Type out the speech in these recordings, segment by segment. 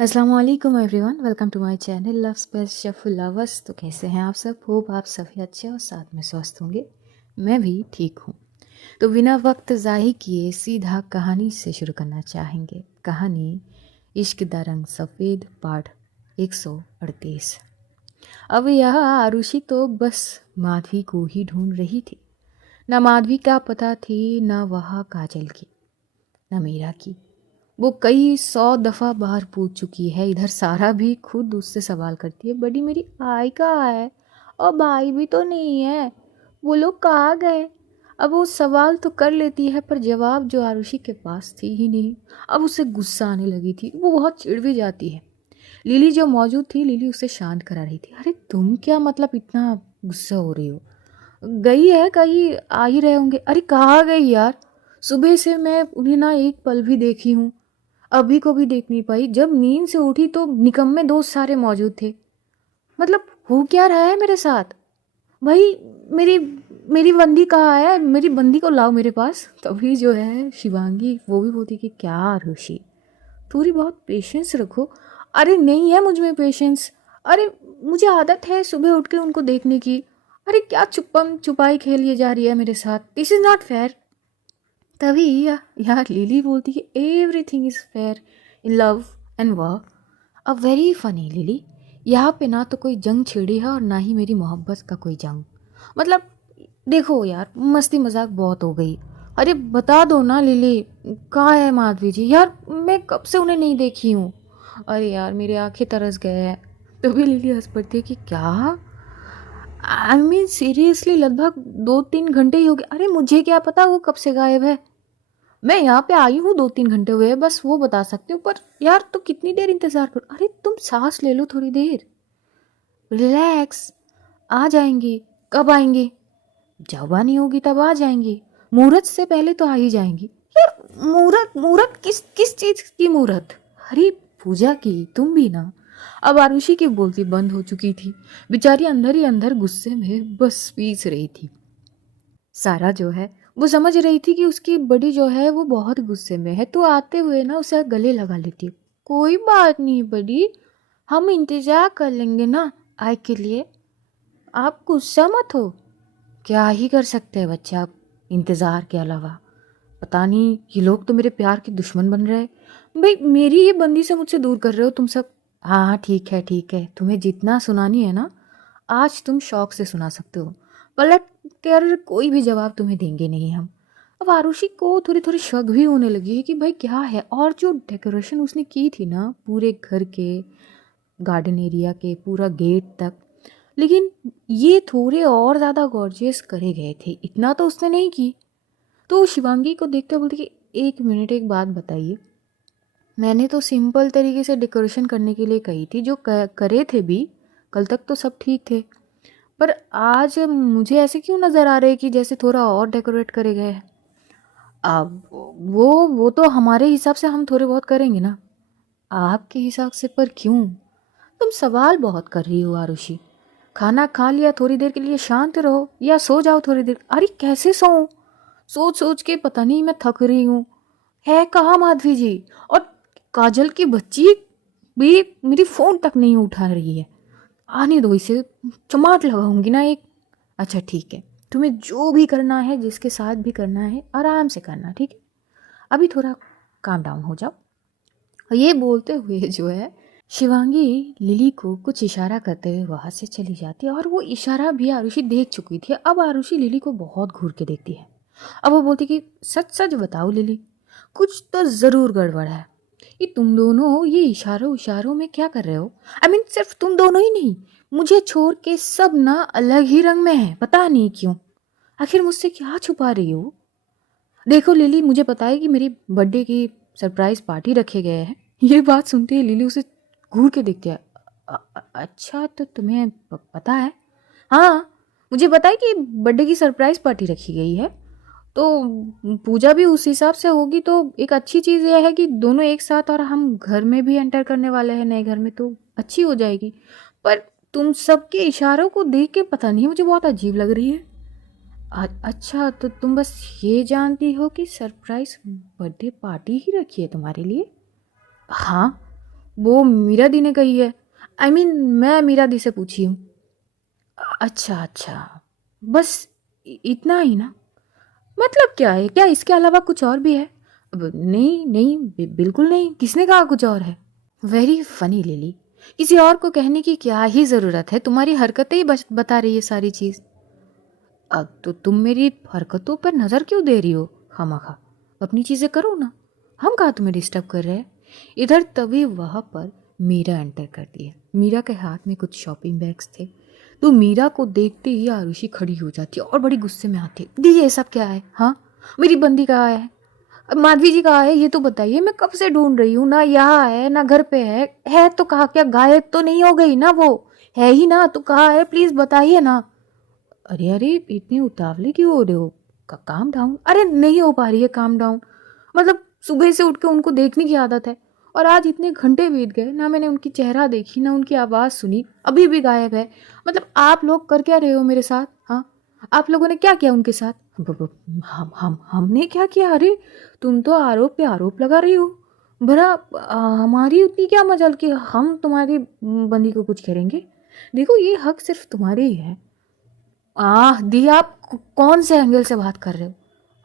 अस्सलाम वालेकुम everyone, welcome to my channel love space chef lovers. तो कैसे हैं आप सब? होप आप सभी अच्छे और साथ में स्वस्थ होंगे। मैं भी ठीक हूँ। तो बिना वक्त ज़ाहि किए सीधा कहानी से शुरू करना चाहेंगे। कहानी इश्क दा रंग सफ़ेद पाठ 138। अब यह आरुषि तो बस माधवी को ही ढूंढ रही थी। ना माधवी का पता थी, ना वह काजल की, ना मीरा की। वो कई 100 दफ़ा बाहर पूछ चुकी है। इधर सारा भी खुद उससे सवाल करती है, बड़ी मेरी आई कहाँ है और भाई भी तो नहीं है, वो लोग कहाँ गए। अब वो सवाल तो कर लेती है पर जवाब जो आरुषि के पास थी ही नहीं। अब उसे गुस्सा आने लगी थी, वो बहुत चिढ़ भी जाती है। लिली जो मौजूद थी, लिली उसे शांत करा रही थी। अरे तुम क्या मतलब इतना गुस्सा हो रही हो? गई है कहीं, आ ही रहे होंगे। अरे कहाँ गई यार, सुबह से मैं उन्हें ना एक पल भी देखी हूँ, अभी को भी देख नहीं पाई। जब नींद से उठी तो निकम्मे दोस्त सारे मौजूद थे। मतलब हो क्या रहा है मेरे साथ भाई? मेरी मेरी बंदी कहाँ है? मेरी बंदी को लाओ मेरे पास। तभी जो है शिवांगी वो भी बोलती कि क्या ऋषि, थोड़ी बहुत पेशेंस रखो। अरे नहीं है मुझ में पेशेंस। अरे मुझे आदत है सुबह उठ के उनको देखने की। अरे क्या चुप्पम छुपाई खेल ये जा रही है मेरे साथ, दिस इज़ नॉट फेयर। तभी यार लिली बोलती है everything is fair in love and work. अब वेरी फनी लिली, यहाँ पे ना तो कोई जंग छिड़ी है और ना ही मेरी मोहब्बत का कोई जंग। मतलब देखो यार, मस्ती मजाक बहुत हो गई। अरे बता दो ना लिली, कहाँ है माधवी जी? यार मैं कब से उन्हें नहीं देखी हूँ। अरे यार मेरी आंखें तरस गए हैं। तभी लिली हंस पड़ती है कि क्या, आई मीन सीरियसली लगभग 2-3 घंटे ही हो गए। अरे मुझे क्या पता वो कब से गायब है। मैं यहाँ पे आई हूँ 2-3 घंटे हुए हैं, बस वो बता सकती हूँ। पर यार तो कितनी देर इंतजार करो? अरे तुम सांस ले लो थोड़ी देर, रिलैक्स। आ जाएंगी। कब आएंगी? जब आनी होगी तब आ जाएंगी। मुहूर्त से पहले तो आ ही जाएंगी। यार मुहूर्त मुहूर्त किस किस चीज की मुहूर्त? अरे पूजा की, तुम भी ना। अब आरुषि की बोलती बंद हो चुकी थी। बेचारी अंदर ही अंदर गुस्से में बस पीस रही थी। सारा जो है वो समझ रही थी कि उसकी बड़ी जो है वो बहुत गुस्से में है, तो आते हुए ना उसे गले लगा लेती। कोई बात नहीं बड़ी, हम इंतजार कर लेंगे ना आय के लिए, आप गुस्सा मत हो। क्या ही कर सकते हैं बच्चे आप इंतज़ार के अलावा? पता नहीं ये लोग तो मेरे प्यार के दुश्मन बन रहे हैं। भाई मेरी ये बंदी से मुझसे दूर कर रहे हो तुम सब। हाँ हाँ ठीक है ठीक है, तुम्हें जितना सुनानी है ना आज तुम शौक से सुना सकते हो। पलट कर कोई भी जवाब तुम्हें देंगे नहीं हम। अब आरुषि को थोड़ी थोड़ी शक भी होने लगी है कि भाई क्या है। और जो डेकोरेशन उसने की थी ना पूरे घर के, गार्डन एरिया के, पूरा गेट तक, लेकिन ये थोड़े और ज़्यादा गॉर्जियस करे गए थे, इतना तो उसने नहीं की। तो शिवांगी को देखते हुए बोलती कि एक मिनट, एक बात बताइए, मैंने तो सिंपल तरीके से डेकोरेशन करने के लिए कही थी, जो करे थे भी, कल तक तो सब ठीक थे। पर आज मुझे ऐसे क्यों नज़र आ रहे हैं कि जैसे थोड़ा और डेकोरेट करे गए हैं? अब वो तो हमारे हिसाब से हम थोड़े बहुत करेंगे ना, आपके हिसाब से पर क्यों? तुम सवाल बहुत कर रही हो आरुषि। खाना खा लिया, थोड़ी देर के लिए शांत रहो या सो जाओ थोड़ी देर। अरे कैसे सोऊं? सोच सोच के पता नहीं मैं थक रही हूँ। है कहाँ माधवी जी? और काजल की बच्ची भी मेरी फ़ोन तक नहीं उठा रही है। आने दो इसे, चमाट लगाऊंगी ना एक। अच्छा ठीक है, तुम्हें जो भी करना है, जिसके साथ भी करना है, आराम से करना, ठीक है? अभी थोड़ा काम डाउन हो जाओ। और ये बोलते हुए जो है शिवांगी लिली को कुछ इशारा करते हुए वहां से चली जाती है। और वो इशारा भी आरुषि देख चुकी थी। अब आरुषि लिली को बहुत घूर के देखती है। अब वो बोलती कि सच सच बताओ लिली, कुछ तो ज़रूर गड़बड़ है। ये तुम दोनों ये इशारों इशारों में क्या कर रहे हो? आई मीन सिर्फ तुम दोनों ही नहीं, मुझे छोड़ के सब ना अलग ही रंग में है, पता नहीं क्यों। आखिर मुझसे क्या छुपा रही हो? देखो लिली, मुझे पता है कि मेरी बर्थडे की सरप्राइज पार्टी रखे गए हैं। ये बात सुनते ही लिली उसे घूर के देखती है। अच्छा तो तुम्हें पता है? हाँ मुझे पता है कि बर्थडे की सरप्राइज पार्टी रखी गई है, तो पूजा भी उस हिसाब से होगी। तो एक अच्छी चीज़ यह है कि दोनों एक साथ, और हम घर में भी एंटर करने वाले हैं नए घर में, तो अच्छी हो जाएगी। पर तुम सबके इशारों को देख के पता नहीं मुझे बहुत अजीब लग रही है। अच्छा तो तुम बस ये जानती हो कि सरप्राइज बर्थडे पार्टी ही रखी है तुम्हारे लिए? हाँ, वो मीरा दी ने कही है। मैं मीरा दी से पूछी हूँ। अच्छा अच्छा, बस इतना ही ना? मतलब क्या है, क्या इसके अलावा कुछ और भी है? अब नहीं नहीं, बिल्कुल नहीं, किसने कहा कुछ और है? वेरी फनी लिली, किसी और को कहने की क्या ही जरूरत है, तुम्हारी हरकतें ही बता रही है सारी चीज। अब तो तुम मेरी हरकतों पर नजर क्यों दे रही हो खामखा? अपनी चीजें करो ना, हम कहाँ तुम्हें डिस्टर्ब कर रहे हैं? इधर तभी वहां पर मीरा एंटर करती है। मीरा के हाथ में कुछ शॉपिंग बैग्स थे। तो मीरा को देखते ही आरुषि खड़ी हो जाती है और बड़ी गुस्से में आती है। दी ये सब क्या है? हाँ, मेरी बंदी कहाँ है? अब माधवी जी कहाँ है ये तो बताइए, मैं कब से ढूंढ रही हूँ, ना यहाँ है ना घर पे है तो कहाँ, क्या गायब तो नहीं हो गई ना? वो है ही ना, तो कहाँ है प्लीज बताइए ना। अरे अरे, इतने उतावले क्यों हो रहे हो? Calm down. अरे नहीं हो पा रही है काम डाउन, मतलब सुबह से उठ के उनको देखने की आदत है, और आज इतने घंटे बीत गए ना मैंने उनकी चेहरा देखी ना उनकी आवाज़ सुनी, अभी भी गायब है। मतलब आप लोग कर क्या रहे हो मेरे साथ? हाँ, आप लोगों ने क्या किया उनके साथ? हमने क्या किया? अरे तुम तो आरोप पे आरोप लगा रही हो। भला हमारी उतनी क्या मजाल कि हम तुम्हारी बंदी को कुछ करेंगे? देखो ये हक सिर्फ तुम्हारे ही है। दी, आप कौन से एंगल से बात कर रहे हो?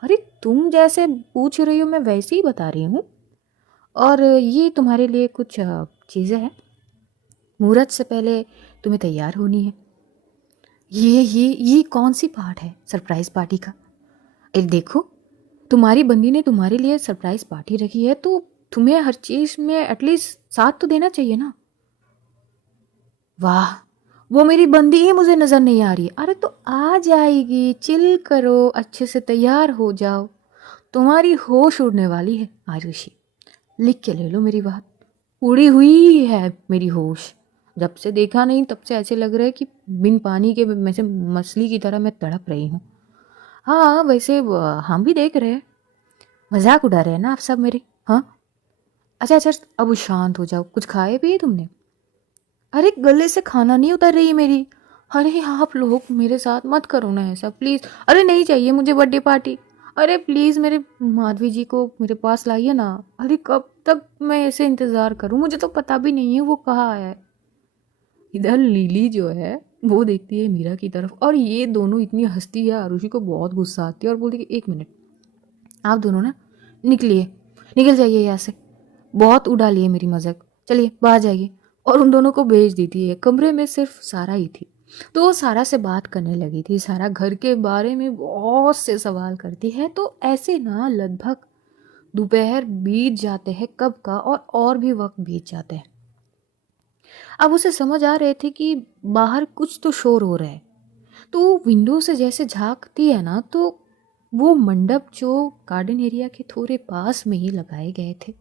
अरे तुम जैसे पूछ रही हो मैं वैसे ही बता रही हूँ। और ये तुम्हारे लिए कुछ चीज़ें हैं, मुहूर्त से पहले तुम्हें तैयार होनी है। ये कौन सी पार्ट है सरप्राइज पार्टी का? देखो, तुम्हारी बंदी ने तुम्हारे लिए सरप्राइज पार्टी रखी है तो तुम्हें हर चीज में एटलीस्ट साथ तो देना चाहिए ना। वाह, वो मेरी बंदी ही मुझे नजर नहीं आ रही है। अरे तो आ जाएगी, चिल करो, अच्छे से तैयार हो जाओ, तुम्हारी होश उड़ने वाली है आरुषि। लिख के ले लो मेरी बात, उड़ी हुई है मेरी होश। जब से देखा नहीं तब से ऐसे लग रहा है कि बिन पानी के में से मछली की तरह मैं तड़प रही हूँ। हाँ वैसे हम भी देख रहे हैं, मजाक उड़ा रहे हैं ना आप सब मेरे? हाँ, अच्छा अच्छा, अब शांत हो जाओ। कुछ खाए पिए तुमने? अरे गले से खाना नहीं उतर रही है मेरी। अरे आप लोग मेरे साथ मत करो ना ऐसा प्लीज। अरे नहीं चाहिए मुझे बर्थडे पार्टी। अरे प्लीज मेरे माधवी जी को मेरे पास लाइए ना। अरे कब तक मैं ऐसे इंतजार करूं, मुझे तो पता भी नहीं है वो कहाँ है। इधर लिली जो है वो देखती है मीरा की तरफ, और ये दोनों इतनी हंसती है, आरुषि को बहुत गुस्सा आती है और बोलती है कि एक मिनट, आप दोनों ना निकलिए, निकल जाइए यहाँ से, बहुत उड़ा लिए मेरी मजाक, चलिए बाहर जाइए। और उन दोनों को भेज देती है। कमरे में सिर्फ सारा ही थी, तो वो सारा से बात करने लगी थी। सारा घर के बारे में बहुत से सवाल करती है। तो ऐसे ना लगभग दोपहर बीत जाते हैं कब का, और भी वक्त बीत जाते हैं। अब उसे समझ आ रहे थे कि बाहर कुछ तो शोर हो रहा है। तो वो विंडो से जैसे झांकती है ना, तो वो मंडप जो गार्डन एरिया के थोड़े पास में ही लगाए गए थे,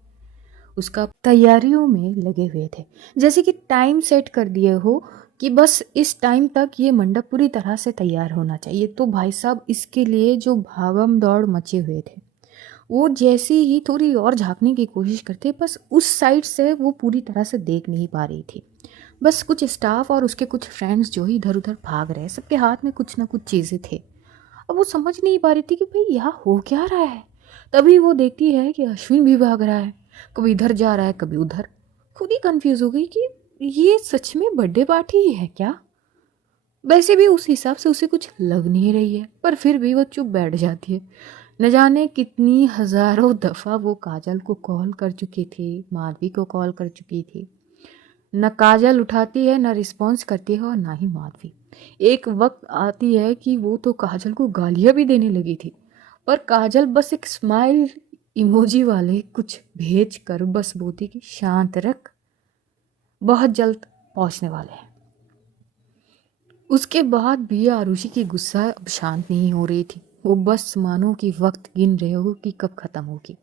उसका तैयारियों में लगे हुए थे। जैसे कि टाइम सेट कर दिए हो कि बस इस टाइम तक ये मंडप पूरी तरह से तैयार होना चाहिए। तो भाई साहब इसके लिए जो भागम दौड़ मचे हुए थे, वो जैसे ही थोड़ी और झांकने की कोशिश करते, बस उस साइड से वो पूरी तरह से देख नहीं पा रही थी। बस कुछ स्टाफ और उसके कुछ फ्रेंड्स जो ही इधर उधर भाग रहे, सबके हाथ में कुछ ना कुछ चीज़ें थे। अब वो समझ नहीं पा रही थी कि भाई यहाँ हो क्या रहा है। तभी वो देखती है कि अश्विन भी भाग रहा है, कभी इधर जा रहा है कभी उधर। खुद ही कंफ्यूज हो गई कि ये सच में बर्थडे पार्टी ही है क्या। वैसे भी उस हिसाब से उसे कुछ लग नहीं रही है, पर फिर भी वो चुप बैठ जाती है। न जाने कितनी हजारों दफ़ा वो काजल को कॉल कर चुकी थी, माधवी को कॉल कर चुकी थी। न काजल उठाती है, न रिस्पॉन्स करती है, और ना ही माधवी। एक वक्त आती है कि वो तो काजल को गालियां भी देने लगी थी, पर काजल बस एक स्माइल इमोजी वाले कुछ भेज कर बस बोलती कि शांत रख, बहुत जल्द पहुंचने वाले हैं। उसके बाद भी आरुषि की गुस्सा अब शांत नहीं हो रही थी। वो बस मानो कि वक्त गिन रहे हो कि कब खत्म होगी।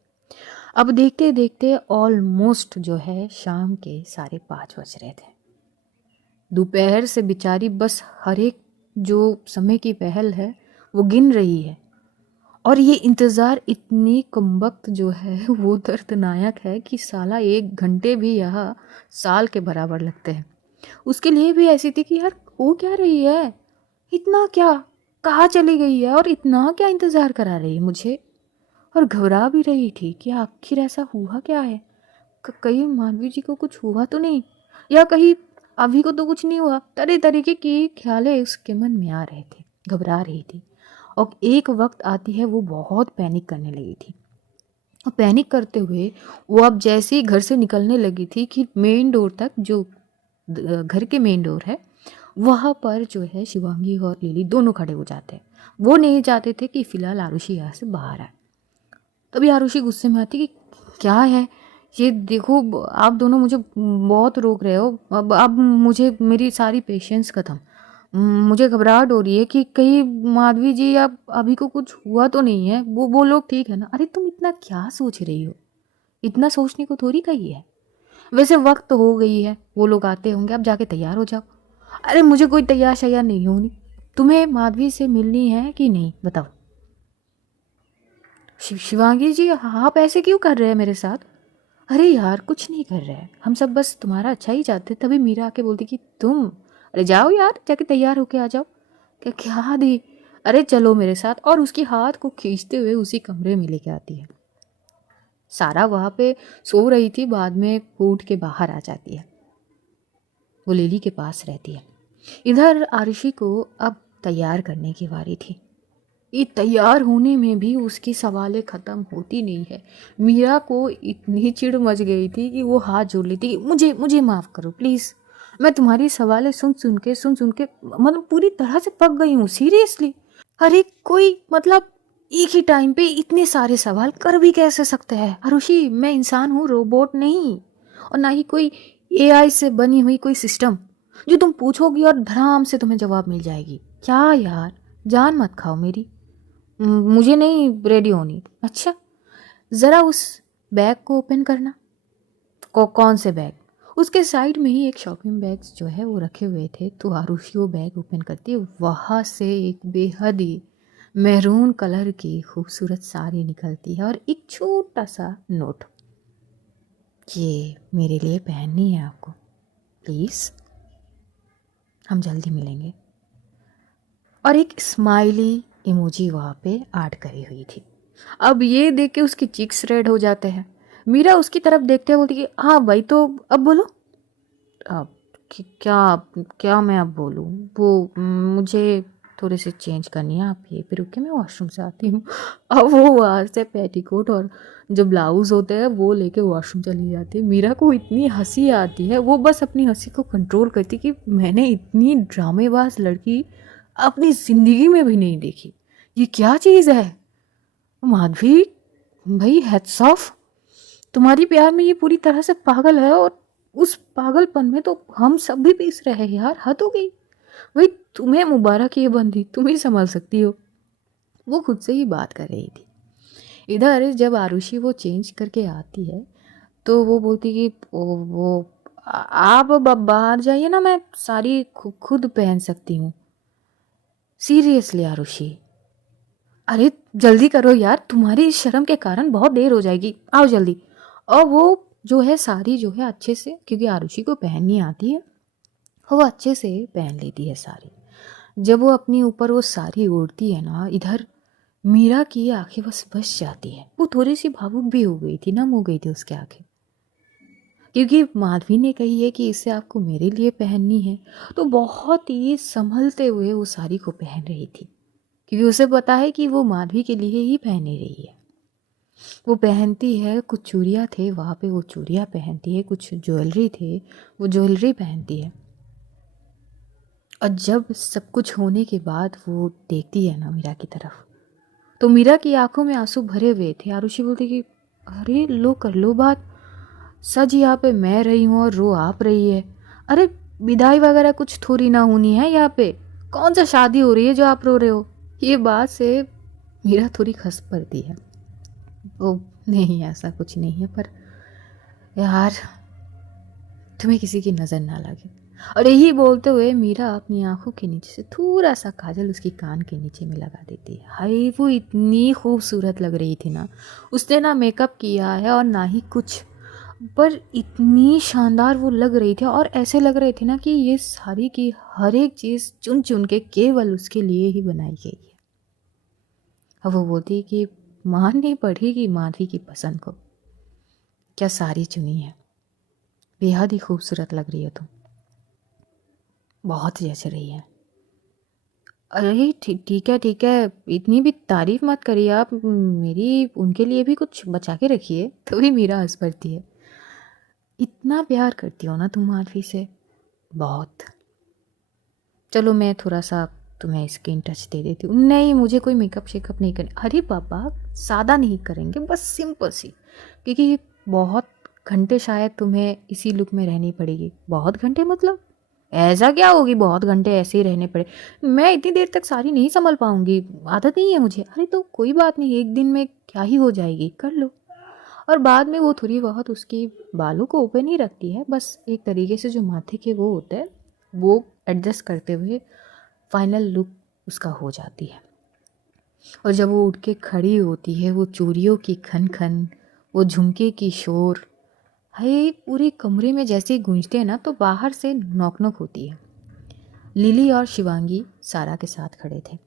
अब देखते देखते ऑलमोस्ट जो है शाम के 5:30 बज रहे थे। दोपहर से बेचारी बस हर एक जो समय की पहल है वो गिन रही है। और ये इंतज़ार इतनी कमबख्त जो है वो दर्दनायक है कि साला 1 घंटे भी यहाँ साल के बराबर लगते हैं। उसके लिए भी ऐसी थी कि यार वो क्या रही है, इतना क्या, कहाँ चली गई है और इतना क्या इंतज़ार करा रही है मुझे। और घबरा भी रही थी कि आखिर ऐसा हुआ क्या है, कहीं माधवी जी को कुछ हुआ तो नहीं, या कहीं अभी को तो कुछ नहीं हुआ। तरह तरीके के ख्यालें उसके मन में आ रहे थे, घबरा रही थी। और एक वक्त आती है वो बहुत पैनिक करने लगी थी। और पैनिक करते हुए वो अब जैसे ही घर से निकलने लगी थी कि मेन डोर तक, जो घर के मेन डोर है, वहाँ पर जो है शिवांगी और लिली दोनों खड़े हो जाते हैं। वो नहीं चाहते थे कि फिलहाल आरुषि यहाँ से बाहर आए। तभी आरुषि गुस्से में आती कि क्या है ये, देखो आप दोनों मुझे बहुत रोक रहे हो। अब मुझे, मेरी सारी पेशेंस खत्म। मुझे घबराहट हो रही है कि कहीं माधवी जी या अभी को कुछ हुआ तो नहीं है। वो लोग ठीक है ना? अरे तुम इतना क्या सोच रही हो? इतना सोचने को थोड़ी कही है। वैसे वक्त तो हो गई है, वो लोग आते होंगे, अब जाके तैयार हो जाओ। अरे मुझे कोई तैयार शैयार नहीं होनी। तुम्हें माधवी से मिलनी है कि नहीं बताओ? शिवांगी जी आप ऐसे क्यों कर रहे हैं मेरे साथ? अरे यार कुछ नहीं कर रहे हैं, हम सब बस तुम्हारा अच्छा ही चाहते। तभी मीरा आके बोलती कि तुम, अरे जाओ यार, जाके तैयार होके आ जाओ। क्या क्या दी, अरे चलो मेरे साथ। और उसकी हाथ को खींचते हुए उसी कमरे में लेके आती है। सारा वहाँ पे सो रही थी, बाद में उठ के बाहर आ जाती है। वो लिली के पास रहती है। इधर आरुषि को अब तैयार करने की बारी थी। ये तैयार होने में भी उसकी सवालें ख़त्म होती नहीं है। मीरा को इतनी चिढ़ मच गई थी कि वो हाथ जोड़ लेती कि मुझे मुझे माफ़ करो प्लीज़। मैं तुम्हारी सवालें सुन सुन के मतलब पूरी तरह से पक गई हूँ, सीरियसली। अरे कोई मतलब एक ही टाइम पे इतने सारे सवाल कर भी कैसे सकते हैं? आरुषि, मैं इंसान हूँ, रोबोट नहीं। और ना ही कोई एआई से बनी हुई कोई सिस्टम जो तुम पूछोगी और धड़ाम से तुम्हें जवाब मिल जाएगी। क्या यार, जान मत खाओ मेरी। मुझे नहीं रेडी होनी। अच्छा, ज़रा उस बैग को ओपन करना। कौन से बैग? उसके साइड में ही एक शॉपिंग बैग्स जो है वो रखे हुए थे। तो आरुषि वो बैग ओपन करती है, वहाँ से एक बेहद ही मैरून कलर की खूबसूरत साड़ी निकलती है और एक छोटा सा नोट। ये मेरे लिए पहननी है आपको, प्लीज़, हम जल्दी मिलेंगे। और एक स्माइली इमोजी वहाँ पे ऐड करी हुई थी। अब ये देख के उसके चिक्स रेड हो जाते हैं। मीरा उसकी तरफ देखते हुए बोलती कि हाँ भाई, तो अब बोलो। अब क्या क्या मैं अब बोलूँ? वो मुझे थोड़े से चेंज करनी है, आप ये पे रुके, मैं वॉशरूम से आती हूँ। अब वो वहाँ से पेटीकोट और जो ब्लाउज होते हैं वो लेके वॉशरूम चली जाती है। मीरा को इतनी हंसी आती है, वो बस अपनी हंसी को कंट्रोल करती कि मैंने इतनी ड्रामेबाज लड़की अपनी ज़िंदगी में भी नहीं देखी। ये क्या चीज़ है माधवी? भाई हेड्स ऑफ, तुम्हारी प्यार में ये पूरी तरह से पागल है। और उस पागलपन में तो हम सब भी पीस रहे हैं यार, हद हो गई। भाई तुम्हें मुबारक ये बंदी, तुम ही संभाल सकती हो। वो खुद से ही बात कर रही थी। इधर जब आरुषि वो चेंज करके आती है तो वो बोलती कि आप बाहर जाइए ना, मैं साड़ी खुद पहन सकती हूँ। सीरियसली आरुषि, अरे जल्दी करो यार, तुम्हारी इस शर्म के कारण बहुत देर हो जाएगी, आओ जल्दी। और वो जो है साड़ी जो है अच्छे से, क्योंकि आरुषि को पहननी आती है, वो अच्छे से पहन लेती है साड़ी। जब वो अपनी ऊपर वो साड़ी ओढ़ती है ना, इधर मीरा की आंखें बस जाती है। वो थोड़ी सी भावुक भी हो गई थी, नम हो गई थी उसकी आंखें, क्योंकि माधवी ने कही है कि इसे आपको मेरे लिए पहननी है। तो बहुत ही संभलते हुए वो साड़ी को पहन रही थी, क्योंकि उसे पता है कि वो माधवी के लिए ही पहने रही है। वो पहनती है, कुछ चूड़ियाँ थे वहाँ पे, वो चूड़ियाँ पहनती है, कुछ ज्वेलरी थे, वो ज्वेलरी पहनती है। और जब सब कुछ होने के बाद वो देखती है ना मीरा की तरफ, तो मीरा की आंखों में आंसू भरे हुए थे। आरुषि बोलती कि अरे लो, कर लो बात। सच यहाँ पे मैं रही हूँ और रो आप रही है। अरे विदाई वगैरह कुछ थोड़ी ना होनी है यहाँ पे, कौन सा शादी हो रही है जो आप रो रहे हो? ये बात से मीरा थोड़ी खस पड़ती है। ओ नहीं, ऐसा कुछ नहीं है, पर यार तुम्हें किसी की नज़र ना लगे। और यही बोलते हुए मीरा अपनी आंखों के नीचे से थोड़ा सा काजल उसकी कान के नीचे में लगा देती है। हाय, वो इतनी खूबसूरत लग रही थी ना, उसने ना मेकअप किया है और ना ही कुछ, पर इतनी शानदार वो लग रही थी। और ऐसे लग रहे थे ना कि ये सारी की हर एक चीज़ चुन चुन के केवल उसके लिए ही बनाई गई है। अब वो बोलती है कि माननी पड़ेगी माधवी की पसंद को। क्या साड़ी चुनी है, बेहद ही खूबसूरत लग रही हो तुम, बहुत जच रही है। अरे ठीक है ठीक है, इतनी भी तारीफ मत करिए आप, मेरी उनके लिए भी कुछ बचा के रखिए। तभी मीरा हंस पड़ती है। इतना प्यार करती हो ना तुम आरफी से, बहुत। चलो मैं थोड़ा सा तुम्हें स्किन टच दे देती हूँ। नहीं, मुझे कोई मेकअप शेकअप नहीं करना। अरे पापा, सादा नहीं करेंगे, बस सिंपल सी, क्योंकि बहुत घंटे शायद तुम्हें इसी लुक में रहनी पड़ेगी। बहुत घंटे मतलब ऐसा क्या होगी, बहुत घंटे ऐसे ही रहने पड़े? मैं इतनी देर तक सारी नहीं संभल पाऊंगी, आदत नहीं है मुझे। अरे तो कोई बात नहीं, एक दिन में क्या ही हो जाएगी, कर लो। और बाद में वो थोड़ी बहुत उसकी बालों को ओपन ही रखती है, बस एक तरीके से जो माथे के वो होता है वो एडजस्ट करते हुए फाइनल लुक उसका हो जाती है। और जब वो उठ के खड़ी होती है, वो चूड़ियों की खन खन, वो झुमके की शोर, हाय पूरे कमरे में जैसे ही गूंजते हैं ना, तो बाहर से नॉक नॉक होती है। लिली और शिवांगी सारा के साथ खड़े थे।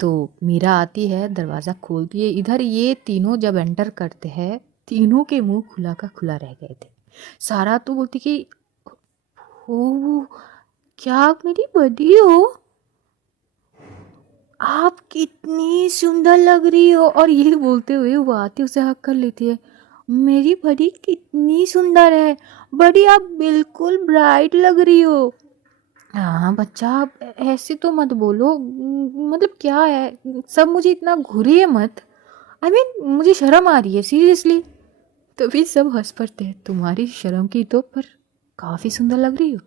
तो मीरा आती है, दरवाज़ा खोलती है। इधर ये तीनों जब एंटर करते हैं, तीनों के मुंह खुला का खुला रह गए थे। सारा तो बोलती कि ओ, क्या आप मेरी बदी हो? आप कितनी सुंदर लग रही हो। और ये बोलते हुए वो आती उसे हक कर लेती है। मेरी बड़ी कितनी सुंदर है, बड़ी आप बिल्कुल ब्राइट लग रही हो। हाँ बच्चा, आप ऐसे तो मत बोलो, मतलब क्या है सब, मुझे इतना घुरिए मत। आई मीन मुझे शर्म आ रही है सीरियसली। तभी सब हंस पड़ते हैं। तुम्हारी शर्म की तो पर काफ़ी सुंदर लग रही हो।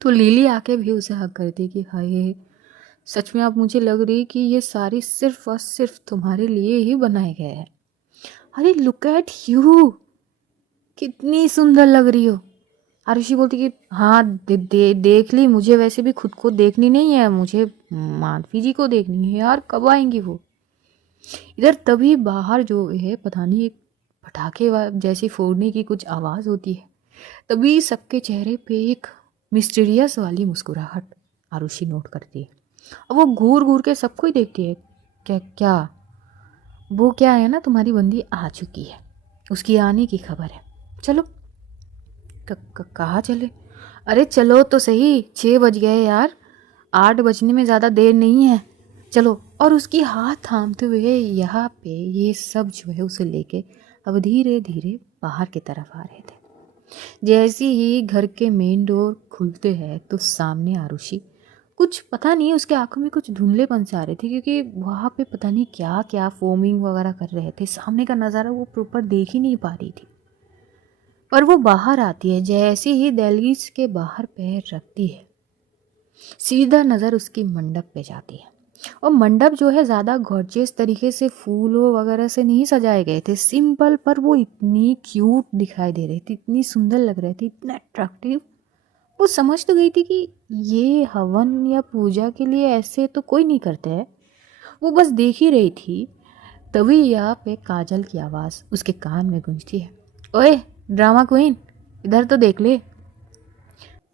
तो लिली आके भी उसे हक करती कि हाय, सच में आप, मुझे लग रही कि ये सारी सिर्फ और सिर्फ तुम्हारे लिए ही बनाए गए हैं। अरे लुक एट यू, कितनी सुंदर लग रही हो। आरुषि बोलती कि हाँ देख ली, मुझे वैसे भी खुद को देखनी नहीं है, मुझे माधवी जी को देखनी है यार, कब आएंगी वो। इधर तभी बाहर जो है पता नहीं एक पटाखे जैसी फोड़ने की कुछ आवाज़ होती है। तभी सबके चेहरे पे एक मिस्टीरियस वाली मुस्कुराहट आरुषि नोट करती है। अब वो घूर घूर के सबको ही देखती है। क्या क्या, वो क्या है ना, तुम्हारी बंदी आ चुकी है, उसकी आने की खबर है। चलो कहाँ चले? अरे चलो तो सही, 6 बज गए यार, 8 बजने में ज़्यादा देर नहीं है, चलो। और उसकी हाथ थामते हुए यहाँ पे ये सब जो है उसे लेके अब धीरे धीरे बाहर की तरफ आ रहे थे। जैसे ही घर के मेन डोर खुलते हैं तो सामने आरुषि, कुछ पता नहीं उसके आंखों में कुछ धुंधलेपन से आ रहे थे, क्योंकि वहाँ पे पता नहीं क्या क्या फोमिंग वगैरह कर रहे थे। सामने का नज़ारा वो प्रॉपर देख ही नहीं पा रही थी। पर वो बाहर आती है, जैसे ही दहलीज के बाहर पैर रखती है, सीधा नज़र उसकी मंडप पे जाती है। और मंडप जो है ज़्यादा गॉर्जियस तरीके से फूलों वगैरह से नहीं सजाए गए थे, सिंपल, पर वो इतनी क्यूट दिखाई दे रही थी, इतनी सुंदर लग रही थी, इतना अट्रैक्टिव। वो समझ तो गई थी कि ये हवन या पूजा के लिए ऐसे तो कोई नहीं करते है। वो बस देख ही रही थी। तभी यहाँ पे काजल की आवाज़ उसके कान में गूंजती है। ओए ड्रामा क्वीन, इधर तो देख ले।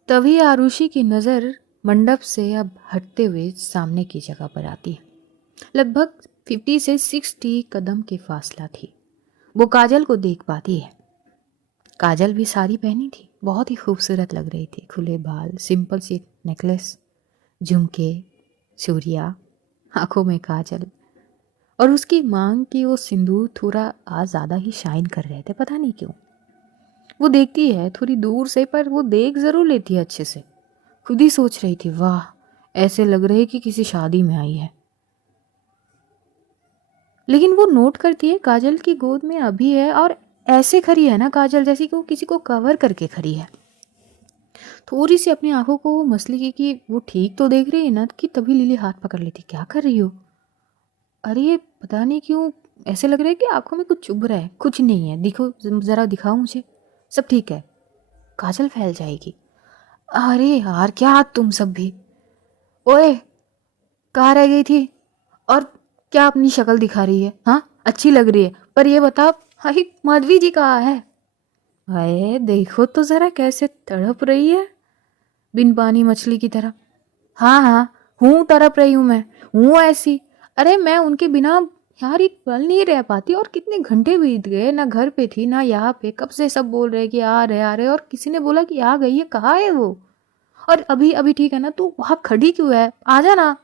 तभी आरुषि की नज़र मंडप से अब हटते हुए सामने की जगह पर आती है। लगभग 50 से 60 कदम की फासला थी। वो काजल को देख पाती है। काजल भी साड़ी पहनी थी, बहुत ही खूबसूरत लग रही थी। खुले बाल, सिंपल सी नेकलेस, झुमके, चूड़ियाँ, आंखों में काजल, और उसकी मांग की वो सिंदूर थोड़ा आज ज़्यादा ही शाइन कर रहे थे, पता नहीं क्यों। वो देखती है थोड़ी दूर से, पर वो देख ज़रूर लेती है अच्छे से। खुद ही सोच रही थी, वाह, ऐसे लग रहे कि किसी शादी में आई है। लेकिन वो नोट करती है काजल की गोद में अभी है, और ऐसे खड़ी है ना काजल, जैसे कि वो किसी को कवर करके खड़ी है। थोड़ी सी अपनी आंखों को वो मसली की कि वो ठीक तो देख रही है ना, कि तभी लिली हाथ पकड़ लेती, क्या कर रही हो? अरे पता नहीं क्यों ऐसे लग रहा है कि आंखों में कुछ चुभ रहा है। कुछ नहीं है, दिखो ज़रा, दिखाओ मुझे, सब ठीक है। काजल फैल जाएगी। अरे यार क्या तुम सब भी, ओए कहाँ रह गई थी? और क्या अपनी शक्ल दिखा रही है? हाँ अच्छी लग रही है, पर ये बता, हाय माधवी जी कहाँ है? अरे देखो तो ज़रा कैसे तड़प रही है, बिन पानी मछली की तरह। हाँ हाँ, हूँ तड़प रही हूँ, मैं हूँ ऐसी। अरे मैं उनके बिना यार एक पल नहीं रह पाती, और कितने घंटे बीत गए, ना घर पे थी ना यहाँ पे, कब से सब बोल रहे कि आ रहे, और किसी ने बोला कि आ गई है, कहाँ है वो? और अभी अभी ठीक है ना, तू वहाँ खड़ी क्यों है, आ जा ना,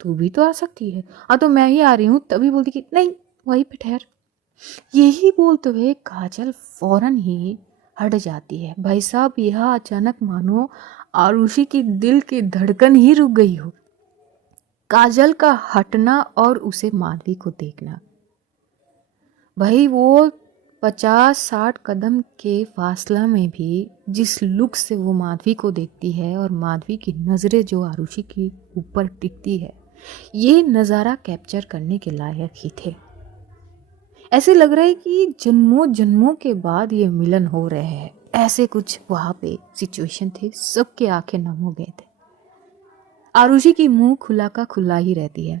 तू भी तो आ सकती है। हाँ तो मैं ही आ रही हूँ, तभी बोलती कि नहीं वहीं पे ठहर। यही बोलते हुए काजल फौरन ही हट जाती है। भाई साहब, यह अचानक मानो आरुषि की दिल की धड़कन ही रुक गई हो। काजल का हटना और उसे माधवी को देखना, भाई वो 50-60 कदम के फासला में भी जिस लुक से वो माधवी को देखती है, और माधवी की नज़रें जो आरुषि की ऊपर टिकती है, ये नज़ारा कैप्चर करने के लायक ही थे। ऐसे लग रहा है कि जन्मों जन्मों के बाद ये मिलन हो रहे हैं, ऐसे कुछ वहाँ पे सिचुएशन थे। सबके आंखें नम हो गए थे। आरुषि की मुंह खुला का खुला ही रहती है।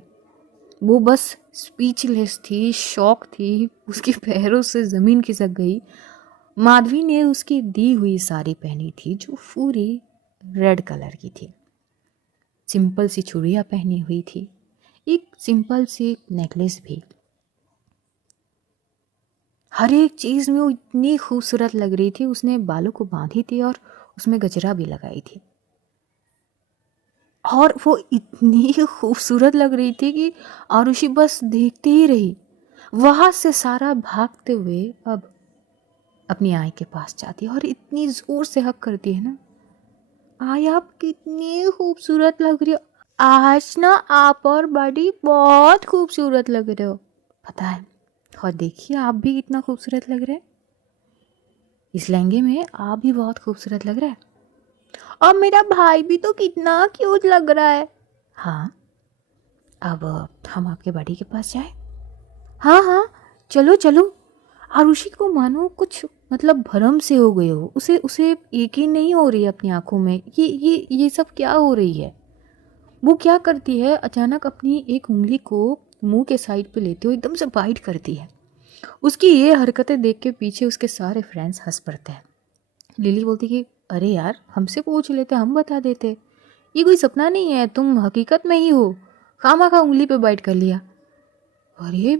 वो बस स्पीचलेस थी, शॉक थी, उसके पैरों से ज़मीन खिसक गई। माधवी ने उसकी दी हुई साड़ी पहनी थी जो पूरी रेड कलर की थी। सिंपल सी चूड़ियाँ पहनी हुई थी, एक सिंपल सी नेकलेस भी। हर एक चीज़ में वो इतनी खूबसूरत लग रही थी। उसने बालों को बांधी थी और उसमें गजरा भी लगाई थी, और वो इतनी खूबसूरत लग रही थी कि आरुषि बस देखते ही रही। वहां से सारा भागते हुए अब अपनी आई के पास जाती है और इतनी जोर से हक करती है ना, आई आप कितनी खूबसूरत लग रही हो, आज ना आप और बड़ी बहुत खूबसूरत लग रहे हो, पता है। और देखिए आप भी कितना खूबसूरत लग रहे हैं, इस लहंगे में आप भी बहुत खूबसूरत लग रहा है, और मेरा भाई भी तो कितना क्यूट लग रहा है। हाँ, अब हम आपके बड़ी के पास जाए? हाँ हाँ, चलो चलो। आरुषि को मानो कुछ मतलब भरम से हो गए हो, उसे उसे यकीन नहीं हो रही है अपनी आंखों में, ये सब क्या हो रही है। वो क्या करती है, अचानक अपनी एक उंगली को मुंह के साइड पे लेते हुए एकदम से बाइट करती है। उसकी ये हरकतें देख के पीछे उसके सारे फ्रेंड्स हंस पड़ते हैं। लिली बोलती कि अरे यार, हमसे पूछ लेते, हम बता देते, ये कोई सपना नहीं है, तुम हकीकत में ही हो, खामा उंगली पे बाइट कर लिया। अरे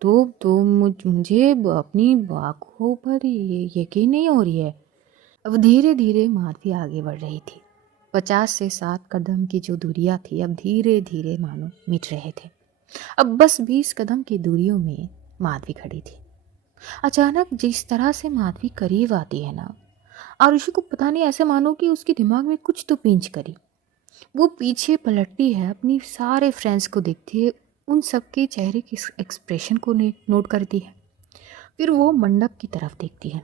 तो मुझे अपनी आँखों पर ये यकीन नहीं हो रही है। अब धीरे धीरे माधवी आगे बढ़ रही थी। 50 से 60 कदम की जो दूरियां थी अब धीरे धीरे मानो मिट रहे थे। अब बस 20 कदम की दूरियों में माधवी खड़ी थी। अचानक जिस तरह से माधवी करीब आती है ना, आरुषि को पता नहीं, ऐसे मानो कि उसके दिमाग में कुछ तो पिंच करी। वो पीछे पलटती है, अपनी सारे फ्रेंड्स को देखती है, उन सबके चेहरे के एक्सप्रेशन को नोट करती है। फिर वो मंडप की तरफ देखती है।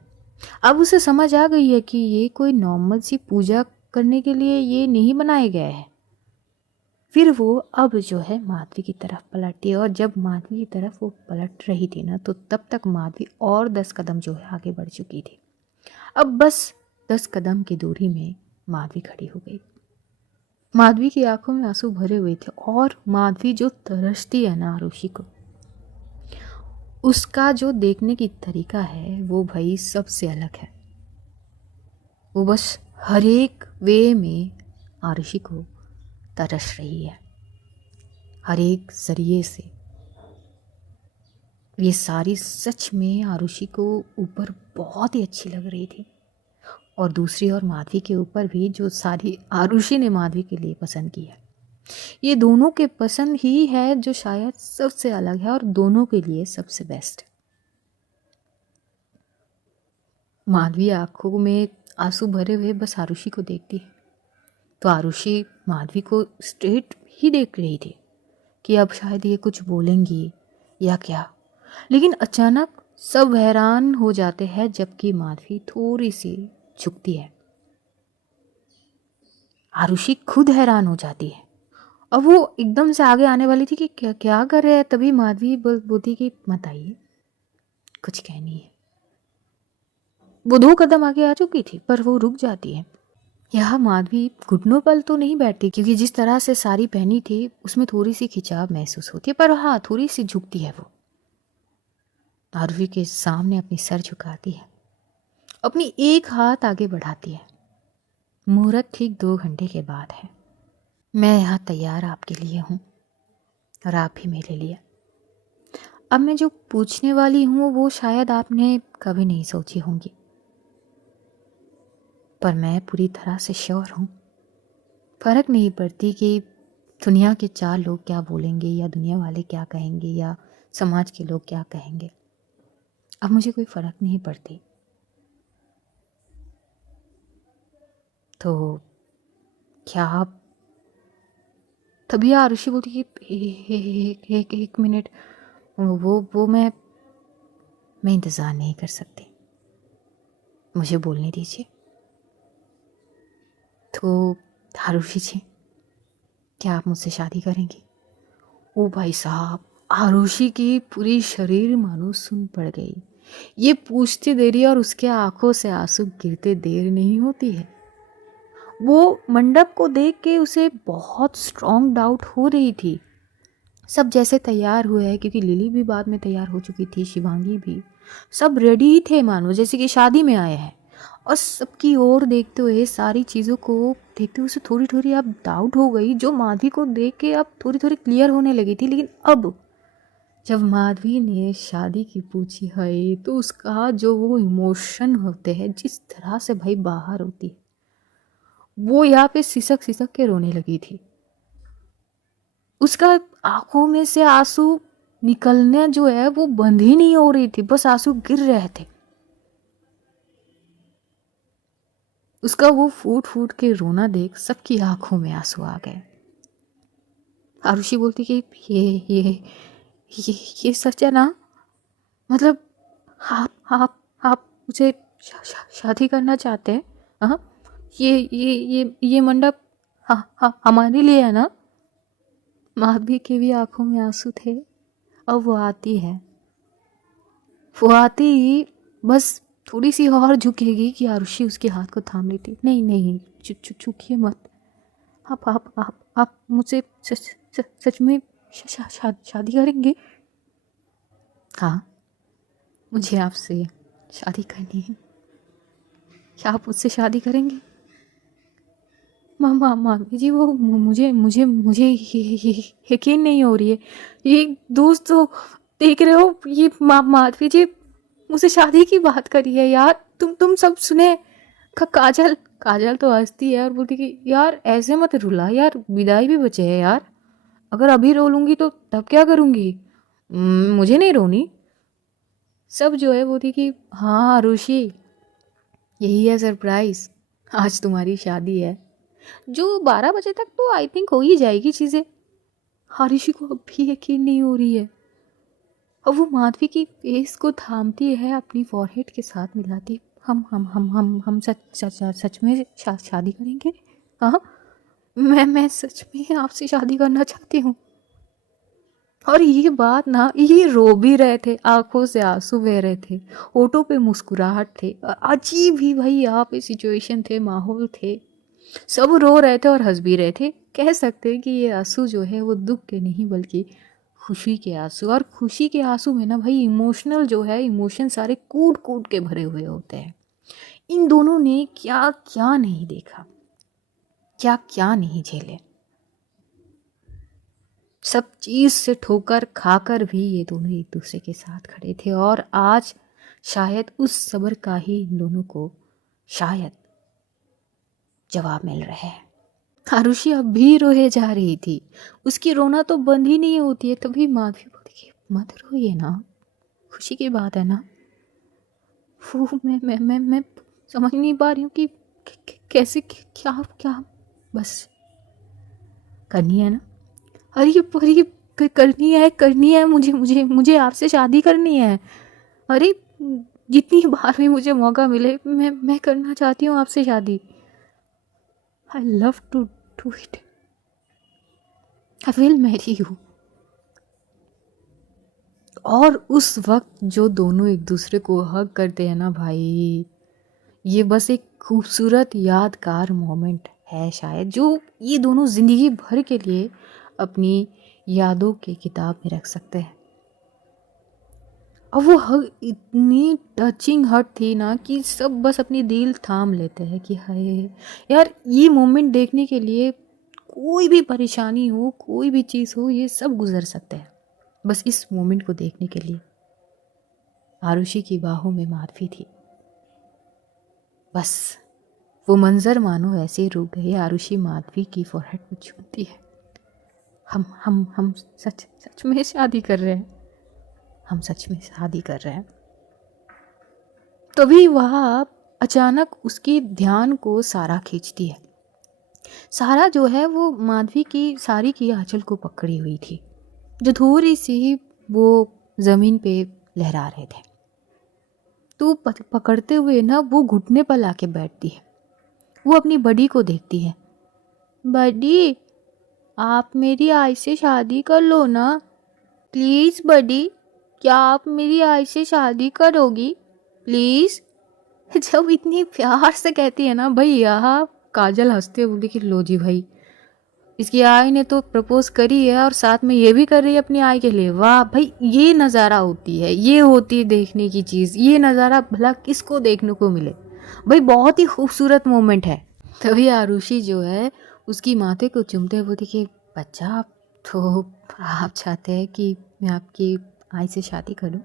अब उसे समझ आ गई है कि ये कोई नॉर्मल सी पूजा करने के लिए ये नहीं बनाए गए हैं। फिर वो अब जो है माधवी की तरफ पलटती है, और जब माधवी की तरफ वो पलट रही थी ना, तो तब तक माधवी और 10 कदम जो है आगे बढ़ चुकी थी। अब बस 10 कदम की दूरी में माधवी खड़ी हो गई। माधवी की आंखों में आंसू भरे हुए थे, और माधवी जो तरसती है ना आरुषि को, उसका जो देखने की तरीका है वो भाई सबसे अलग है। वो बस हर एक वे में आरुषि को तरस रही है, हर एक जरिए से। ये सारी सच में आरुषि को ऊपर बहुत ही अच्छी लग रही थी, और दूसरी ओर माधवी के ऊपर भी जो सारी आरुषि ने माधवी के लिए पसंद की है, ये दोनों के पसंद ही है जो शायद सबसे अलग है और दोनों के लिए सबसे बेस्ट है। माधवी आंखों में आंसू भरे हुए बस आरुषि को देखती है, तो आरुषि माधवी को स्ट्रेट ही देख रही थी कि अब शायद ये कुछ बोलेंगी या क्या। लेकिन अचानक सब हैरान हो जाते हैं, जबकि माधवी थोड़ी सी झुकती है। आरुषि खुद हैरान हो जाती है। अब वो एकदम से आगे आने वाली थी कि क्या क्या कर रहे हैं, तभी माधवी बोलती कि मत आइए, कुछ कहनी है। वो 2 कदम आगे आ चुकी थी, पर वो रुक जाती है। यह माधवी घुटनों पर तो नहीं बैठती, क्योंकि जिस तरह से साड़ी पहनी थी उसमें थोड़ी सी खिंचाव महसूस होती है, पर हाँ थोड़ी सी झुकती है वो। आरुषि के सामने अपनी सर झुकाती है, अपनी एक हाथ आगे बढ़ाती है। मुहूर्त ठीक 2 घंटे के बाद है। मैं यहाँ तैयार आपके लिए हूँ, और आप भी मेरे लिए। अब मैं जो पूछने वाली हूँ वो शायद आपने कभी नहीं सोची होंगी, पर मैं पूरी तरह से श्योर हूँ। फर्क नहीं पड़ती कि दुनिया के 4 लोग क्या बोलेंगे या दुनिया वाले क्या कहेंगे या समाज के लोग क्या कहेंगे। अब मुझे कोई फर्क नहीं पड़ती। तो क्या आप तभी आरुषि बोलती कि एक मिनट, वो मैं इंतज़ार नहीं कर सकती, मुझे बोलने दीजिए। तो आरुषि जी, क्या आप मुझसे शादी करेंगी? ओ भाई साहब, आरुषि की पूरी शरीर मानो सुन पड़ गई। ये पूछते देरी और उसके आंखों से आंसू गिरते देर नहीं होती है। वो मंडप को देख के उसे बहुत स्ट्रॉन्ग डाउट हो रही थी। सब जैसे तैयार हुए हैं, क्योंकि लिली भी बाद में तैयार हो चुकी थी, शिवांगी भी, सब रेडी ही थे मानो जैसे कि शादी में आए हैं। और सबकी ओर देखते हुए, सारी चीज़ों को देखते हुए उसे थोड़ी थोड़ी अब डाउट हो गई, जो माधवी को देख के अब थोड़ी थोड़ी क्लियर होने लगी थी। लेकिन अब जब माधवी ने शादी की पूछी है तो उसका जो वो इमोशन होते हैं, जिस तरह से भाई बाहर होती है, वो यहाँ पे सिसक सिसक के रोने लगी थी। उसका आंखों में से आंसू निकलने जो है वो बंद ही नहीं हो रही थी, बस आंसू गिर रहे थे। उसका वो फूट फूट के रोना देख सबकी आंखों में आंसू आ गए। आरुषि बोलती कि ये सच है ना? मतलब आप मुझे शादी करना चाहते हैं? हाँ, ये मंडप हमारे लिए है ना? माधवी के भी आंखों में आंसू थे। अब वो आती है, वो आती ही बस थोड़ी सी और झुकेगी कि आरुषि उसके हाथ को थाम लेती। नहीं नहीं, झुकिए मत। आप मुझसे सच में शादी करेंगे? हाँ, मुझे आपसे शादी करनी है। क्या आप मुझसे शादी करेंगे? माधवी जी, वो मुझे मुझे मुझे यकीन नहीं हो रही है। ये दोस्त तो देख रहे हो, ये माधवी जी मुझसे शादी की बात करी है यार। तुम सब सुने? काजल काजल तो हंसती है और बोलती कि यार ऐसे मत रुला यार, विदाई भी बचे है यार। अगर अभी रो लूंगी तो तब क्या करूंगी? मुझे नहीं रोनी। सब जो है बोलती कि हाँ आरुषि, यही है सरप्राइज, आज तुम्हारी शादी है, जो 12 बजे तक तो आई थिंक हो ही जाएगी चीज़ें। आरुषि को अब भी यकीन नहीं हो रही है। अब वो माधवी की फेस को थामती है, अपनी फॉरहेड के साथ मिलाती। हम सच में शादी करेंगे? हाँ, मैं सच में आपसे शादी करना चाहती हूँ। और ये बात ना, ये रो भी रहे थे, आंखों से आंसू बह रहे थे, होठों पे मुस्कुराहट थे। अजीब ही भाई यहाँ पे सिचुएशन थे, माहौल थे। सब रो रहे थे और हंस भी रहे थे। कह सकते हैं कि ये आंसू जो है वो दुख के नहीं बल्कि खुशी के आंसू। और खुशी के आंसू में ना भाई इमोशनल जो है, इमोशन सारे कूट कूट के भरे हुए होते हैं। इन दोनों ने क्या क्या नहीं देखा, क्या क्या नहीं झेले। सब चीज से ठोकर खाकर भी ये दोनों एक दूसरे के साथ खड़े थे। और आज शायद उस सब्र का ही इन दोनों को शायद जवाब मिल रहा है। आरुषि अब भी रोए जा रही थी, उसकी रोना तो बंद ही नहीं होती है। तभी माधवी बोली, मत रोइए ना, खुशी की बात है ना। वो मैं समझ नहीं पा रही हूँ कि कैसे क्या क्या बस करनी है ना। अरे करनी है, मुझे मुझे मुझे आपसे शादी करनी है। अरे जितनी बार भी मुझे मौका मिले मैं करना चाहती हूँ आपसे शादी। I love to do it, I will marry you. और उस वक्त जो दोनों एक दूसरे को हग करते हैं ना भाई, ये बस एक खूबसूरत यादगार मोमेंट है शायद, जो ये दोनों जिंदगी भर के लिए अपनी यादों की किताब में रख सकते हैं। और वो हग इतनी टचिंग हग थी ना कि सब बस अपनी दिल थाम लेते हैं कि हाय यार, ये मोमेंट देखने के लिए कोई भी परेशानी हो, कोई भी चीज़ हो, ये सब गुजर सकते हैं। बस इस मोमेंट को देखने के लिए। आरुषि की बाहों में माधवी थी। बस वो मंजर मानो ऐसे ही रुक गए। आरुषि माधवी की फोरहेड को छूती है। हम सच सच में शादी कर रहे हैं। हम सच में शादी कर रहे हैं। तभी वह अचानक उसकी ध्यान को सारा खींचती है। सारा जो है वो माधवी की साड़ी की आंचल को पकड़ी हुई थी, जो थोड़ी सी वो जमीन पे लहरा रहे थे। तो पकड़ते हुए ना वो घुटने पर लाके बैठती है। वो अपनी बड़ी को देखती है। बड़ी, आप मेरी आई से शादी कर लो ना, प्लीज़ बड़ी, क्या आप मेरी आई से शादी करोगी प्लीज़। जब इतनी प्यार से कहती है ना भैया, काजल हंसते हुए बोली कि लो जी भाई, इसकी आई ने तो प्रपोज करी है और साथ में ये भी कर रही है अपनी आई के लिए। वाह भाई, ये नज़ारा होती है, ये होती है देखने की चीज़। ये नज़ारा भला किसको देखने को मिले भाई, बहुत ही खूबसूरत मोमेंट है। तभी आरुषि जो है उसकी माथे को चूमते हुए देखिए, बच्चा तो आप चाहते हैं कि मैं आपकी आई से शादी करूं?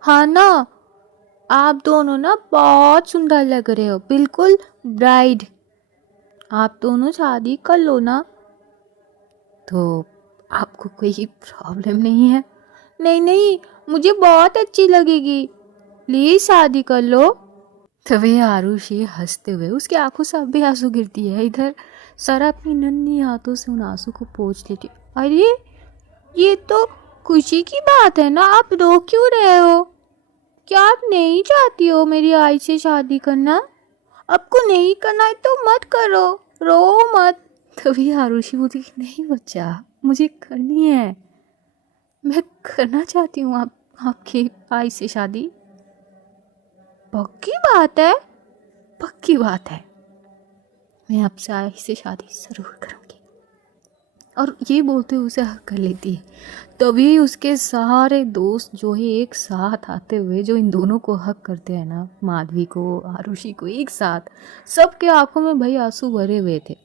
हाँ ना, आप दोनों ना बहुत सुंदर लग रहे हो, बिल्कुल ब्राइड। आप दोनों शादी कर लो ना। तो आपको कोई प्रॉब्लम नहीं है? नहीं नहीं, मुझे बहुत अच्छी लगेगी, प्लीज शादी कर लो। तभी आरुषि हंसते हुए, उसकी आंखों से अब भी आंसू गिरती है। इधर सारा अपनी नन्ही हाथों से उन आंसू को पोंछ लेती। अरे ये तो खुशी की बात है ना, आप रो क्यों रहे हो? क्या आप नहीं चाहती हो मेरी आई से शादी करना? आपको नहीं करना है तो मत करो, रो मत। तभी आरुषि बोलती कि नहीं बच्चा, मुझे करनी है, मैं करना चाहती हूँ आपकी आई से शादी। पक्की बात है? पक्की बात है, मैं आपसे आई से शादी ज़रूर करूँगी। और ये बोलते हुए उसे हक कर लेती है। तभी उसके सारे दोस्त जो है एक साथ आते हुए जो इन दोनों को हक करते हैं ना, माधवी को, आरुषि को, एक साथ सबके आंखों में भाई आंसू भरे हुए थे।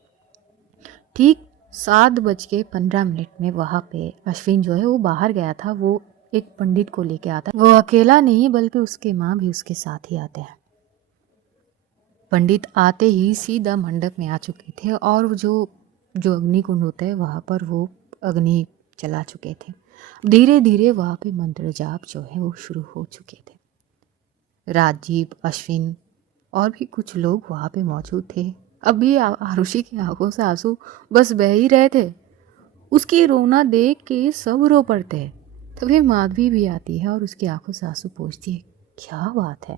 ठीक 7:15 में वहाँ पे अश्विन जो है वो बाहर गया था। वो एक पंडित को लेके आता है। वो अकेला नहीं बल्कि उसके माँ भी उसके साथ ही आते हैं। पंडित आते ही सीधा मंडप में आ चुके थे और जो अग्नि कुंड होता है वहाँ पर वो अग्नि चला चुके थे। धीरे धीरे वहाँ पे मंत्र जाप जो है वो शुरू हो चुके थे। राजीव, अश्विन और भी कुछ लोग वहाँ पे मौजूद थे। अभी आरुषि की आंखों से आंसू बस बह ही रहे थे। उसकी रोना देख के सब रो पड़ते हैं। तभी माधवी भी आती है और उसकी आंखों से आंसू पोंछती है। क्या बात है,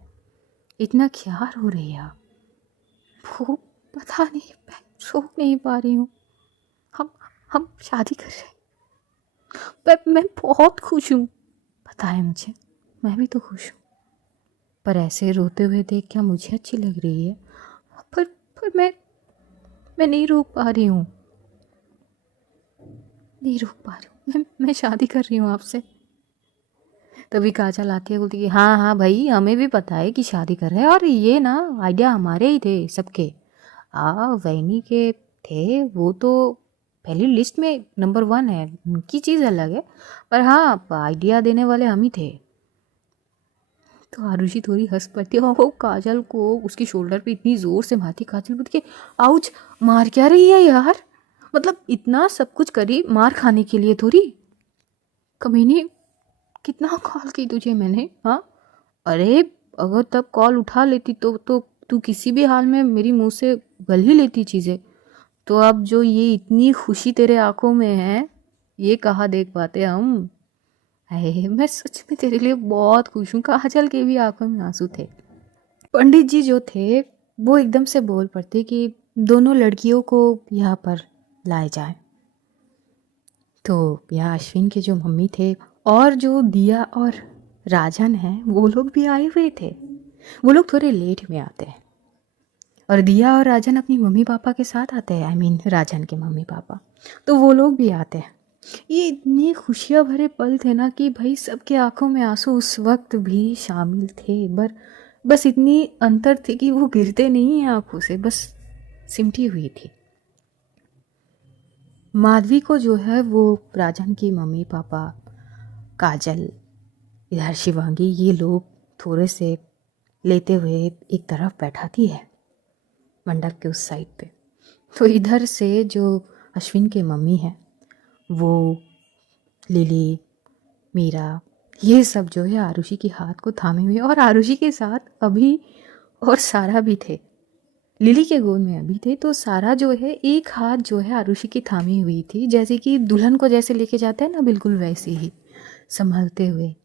इतना क्या रो रही है आप? वो पता नहीं, मैं सो नहीं पा रही हूँ। हम शादी कर रहे हैं, मैं बहुत खुश हूँ। पता है मुझे, मैं भी तो खुश हूँ, पर ऐसे रोते हुए देख क्या मुझे अच्छी लग रही है? पर मैं नहीं रोक पा रही हूँ, नहीं रोक पा रही हूँ। मैं शादी कर रही हूँ आपसे। तभी काजल आती है, बोलती कि हाँ हाँ भाई, हमें भी पता है कि शादी कर रहे हैं और ये ना आइडिया हमारे ही थे सबके। वैनी के थे वो तो पहली लिस्ट में नंबर 1 है, उनकी चीज़ अलग है, पर हाँ आइडिया देने वाले हम ही थे। तो आरुषि थोड़ी हंस पड़ती है और वो काजल को उसकी शोल्डर पे इतनी ज़ोर से मारती। काजल बोलती कि आउच, मार क्या रही है यार, मतलब इतना सब कुछ करी मार खाने के लिए थोड़ी। कमीनी, कितना कॉल की तुझे मैंने? हाँ, अरे अगर तब कॉल उठा लेती तो तू किसी भी हाल में मेरी मुंह से गल ही लेती चीज़ें। तो अब जो ये इतनी खुशी तेरे आंखों में है, ये कहाँ देख पाते हम? अरे मैं सच में तेरे लिए बहुत खुश हूँ। काजल के भी आंखों में आंसू थे। पंडित जी जो थे वो एकदम से बोल पड़ते कि दोनों लड़कियों को यहाँ पर लाए जाए। तो यहाँ अश्विन के जो मम्मी थे और जो दिया और राजन हैं वो लोग भी आए हुए थे। वो लोग थोड़े लेट में आते हैं और दिया और राजन अपनी मम्मी पापा के साथ आते हैं। राजन के मम्मी पापा, तो वो लोग भी आते हैं। ये इतने खुशियाँ भरे पल थे ना कि भाई सबके आंखों में आंसू उस वक्त भी शामिल थे। बस इतनी अंतर थी कि वो गिरते नहीं हैं आंखों से, बस सिमटी हुई थी। माधवी को जो है वो राजन की मम्मी पापा काजल, इधर शिवांगी, ये लोग थोड़े से लेते हुए एक तरफ बैठाती है मंडप के उस साइड पे। तो इधर से जो अश्विन के मम्मी है वो लिली, मीरा, ये सब जो है आरुषि के हाथ को थामे हुए, और आरुषि के साथ अभी और सारा भी थे, लिली के गोद में अभी थे। तो सारा जो है एक हाथ जो है आरुषि की थामी हुई थी, जैसे कि दुल्हन को जैसे लेके जाते हैं ना, बिल्कुल वैसे ही संभलते हुए।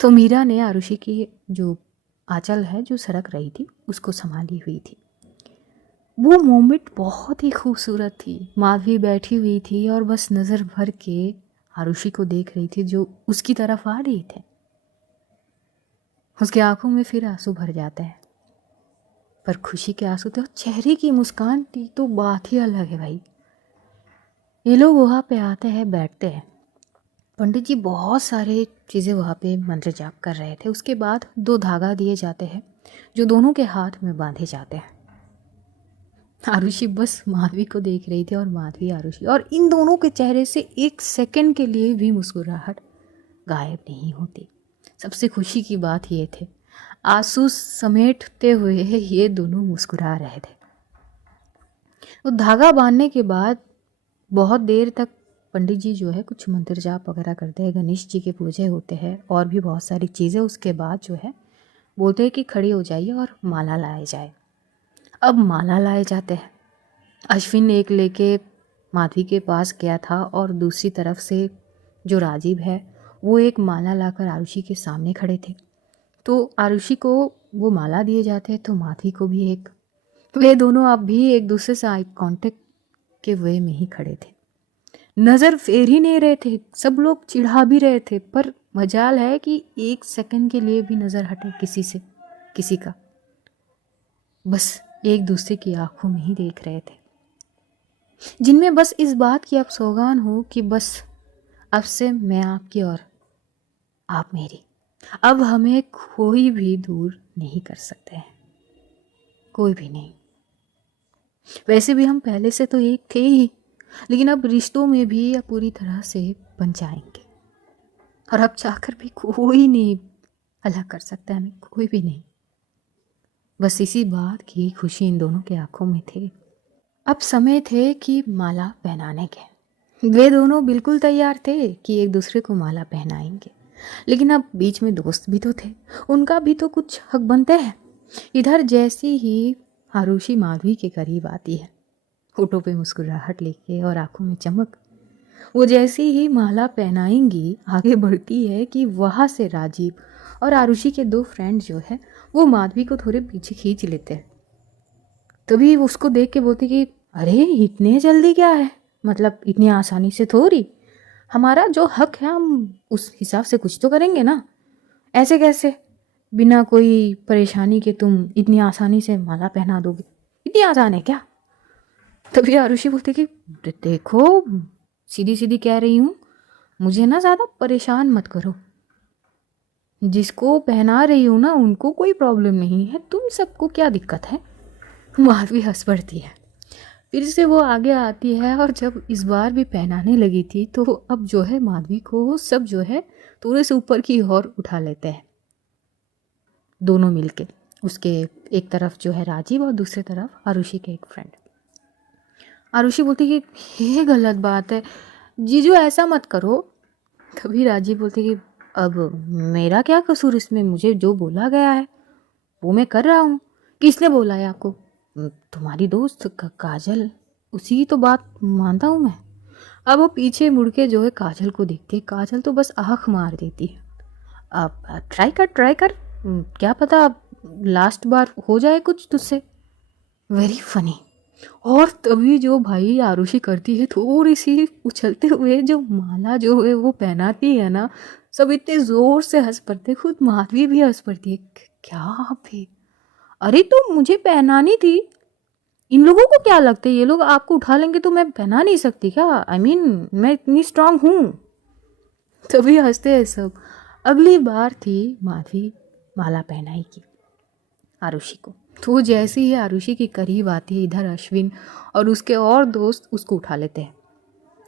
तो मीरा ने आरुषि की जो आंचल है जो सरक रही थी उसको संभाली हुई थी। वो मोमेंट बहुत ही खूबसूरत थी। माधवी बैठी हुई थी और बस नज़र भर के आरुषि को देख रही थी जो उसकी तरफ आ रही थे। उसकी आंखों में फिर आंसू भर जाते हैं, पर खुशी के आंसू थे और चेहरे की मुस्कान थी तो बात ही अलग है भाई। ये लोग वहाँ पे आते हैं, बैठते हैं। पंडित जी बहुत सारे चीज़ें वहाँ पे मंत्र जाप कर रहे थे। उसके बाद 2 धागा दिए जाते हैं जो दोनों के हाथ में बांधे जाते हैं। आरुषि बस माधवी को देख रही थी और माधवी आरुषि, और इन दोनों के चेहरे से 1 सेकंड के लिए भी मुस्कुराहट गायब नहीं होती। सबसे खुशी की बात ये थे, आंसू समेटते हुए ये दोनों मुस्कुरा रहे थे। तो धागा बांधने के बाद बहुत देर तक पंडित जी जो है कुछ मंत्र जाप वगैरह करते हैं, गणेश जी के पूजे होते हैं और भी बहुत सारी चीज़ें। उसके बाद जो है बोलते हैं कि खड़ी हो जाइए और माला लाए जाए। अब माला लाए जाते हैं। अश्विन एक लेके माधवी के पास गया था और दूसरी तरफ से जो राजीव है वो एक माला लाकर आरुषि के सामने खड़े थे। तो आरुषि को वो माला दिए जाते हैं तो माधवी को भी एक। वे दोनों अब भी एक दूसरे से आई कांटेक्ट के वे में ही खड़े थे, नज़र फेर ही नहीं रहे थे। सब लोग चिढ़ा भी रहे थे, पर मजाल है कि 1 सेकंड के लिए भी नज़र हटे किसी से किसी का, बस एक दूसरे की आंखों में ही देख रहे थे, जिनमें बस इस बात की अब सौगान हो कि बस अब से मैं आपकी और आप मेरी। अब हमें कोई भी दूर नहीं कर सकते हैं, कोई भी नहीं। वैसे भी हम पहले से तो एक थे ही, लेकिन अब रिश्तों में भी अब पूरी तरह से बन जाएंगे, और अब चाहकर भी कोई नहीं अलग कर सकता है हमें, कोई भी नहीं। बस इसी बात की खुशी इन दोनों के आंखों में थी। अब समय थे कि माला पहनाने के। वे दोनों बिल्कुल तैयार थे कि एक दूसरे को माला पहनाएंगे, लेकिन अब बीच में दोस्त भी तो थे, उनका भी तो कुछ हक बनते हैं। इधर जैसी ही आरुषि माधवी के करीब आती है, होठों पे मुस्कुराहट लेके और आंखों में चमक, वो जैसी ही माला पहनाएंगी आगे बढ़ती है कि वहाँ से राजीव और आरुषि के 2 फ्रेंड जो है वो माधवी को थोड़े पीछे खींच लेते हैं। तभी उसको देख के बोलती कि अरे इतने जल्दी क्या है, मतलब इतनी आसानी से थोड़ी, हमारा जो हक है हम उस हिसाब से कुछ तो करेंगे ना, ऐसे कैसे बिना कोई परेशानी के तुम इतनी आसानी से माला पहना दोगे, इतनी आसान है क्या। तभी आरुषि बोलती कि देखो सीधी सीधी कह रही हूँ, मुझे ना ज़्यादा परेशान मत करो, जिसको पहना रही हूँ ना उनको कोई प्रॉब्लम नहीं है, तुम सबको क्या दिक्कत है। माधवी हंस पड़ती है, फिर से वो आगे आती है और जब इस बार भी पहनाने लगी थी तो अब जो है माधवी को सब जो है थोड़े से ऊपर की ओर उठा लेते हैं दोनों मिलके। उसके एक तरफ जो है राजीव और दूसरी तरफ आरुषि के एक फ्रेंड। आरुषि बोलती कि ये गलत बात है जीजू, ऐसा मत करो। तभी राजीव बोलते कि अब मेरा क्या कसूर इसमें, मुझे जो बोला गया है वो मैं कर रहा हूँ। किसने बोला है आपको? तुम्हारी दोस्त काजल, उसी की तो बात मानता हूँ मैं। अब वो पीछे मुड़ के जो है काजल को देखती है, काजल तो बस आँख मार देती है। अब ट्राई कर, क्या पता लास्ट बार हो जाए कुछ तुझसे। Very funny. और तभी जो भाई आरुषि करती है थोड़ी सी उछलते हुए जो माला जो है वो पहनाती है ना, सब इतने जोर से हंस पड़ते, खुद माधवी भी हंस पड़ती है। क्या भी, अरे तो मुझे पहनानी थी, इन लोगों को क्या लगता है ये लोग आपको उठा लेंगे तो मैं पहना नहीं सकती क्या, आई मीन मैं इतनी स्ट्रांग हूँ। तभी हंसते हैं सब। अगली बार थी माधवी माला पहनाएगी आरुषि को, तो जैसे ही आरुषि के करीब आती है इधर अश्विन और उसके और दोस्त उसको उठा लेते हैं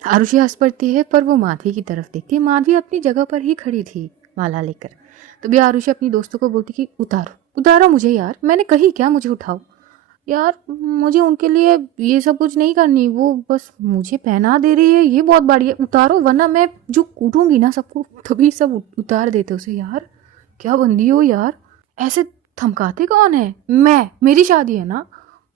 आरुषि हंस पड़ती है, पर वो माधवी की तरफ देखती है। माधवी अपनी जगह पर ही खड़ी थी माला लेकर। तभी आरुषि अपनी दोस्तों को बोलती कि उतारो उतारो मुझे यार, मैंने कही क्या मुझे उठाओ यार, मुझे उनके लिए ये सब कुछ नहीं करनी, वो बस मुझे पहना दे रही है, ये बहुत बढ़िया, उतारो वरना मैं जो कूटूंगी ना सबको। तभी सब उतार देते उसे। यार क्या बंदी हो यार, ऐसे धमकाते कौन है? मैं, मेरी शादी है ना,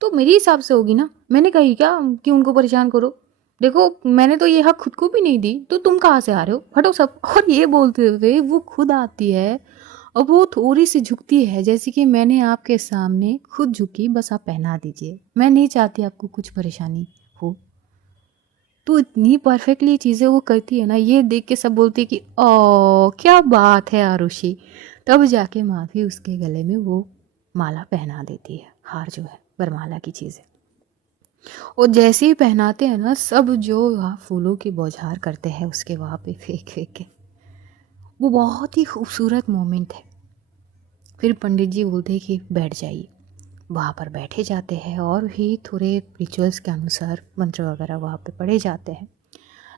तो मेरे हिसाब से होगी ना। मैंने कही क्या कि उनको परेशान करो? देखो मैंने तो ये हक खुद को भी नहीं दी, तो तुम कहाँ से आ रहे हो, हटो सब। और ये बोलते हुए वो खुद आती है और वो थोड़ी सी झुकती है, जैसे कि मैंने आपके सामने खुद झुकी, बस आप पहना दीजिए, मैं नहीं चाहती आपको कुछ परेशानी हो। तो इतनी परफेक्टली चीज़ें वो करती है ना, ये देख के सब बोलते हैं कि ओ क्या बात है आरुषि। तब जाके माधवी उसके गले में वो माला पहना देती है, हार जो है वरमाला की चीज़ है। और जैसे ही पहनाते हैं ना, सब जो वहाँ फूलों की बौछार करते हैं उसके वहाँ पे फेंक फेंक के, वो बहुत ही खूबसूरत मोमेंट है। फिर पंडित जी बोलते हैं कि बैठ जाइए। वहाँ पर बैठे जाते हैं और भी थोड़े रिचुअल्स के अनुसार मंत्र वगैरह वहाँ पे पढ़े जाते हैं।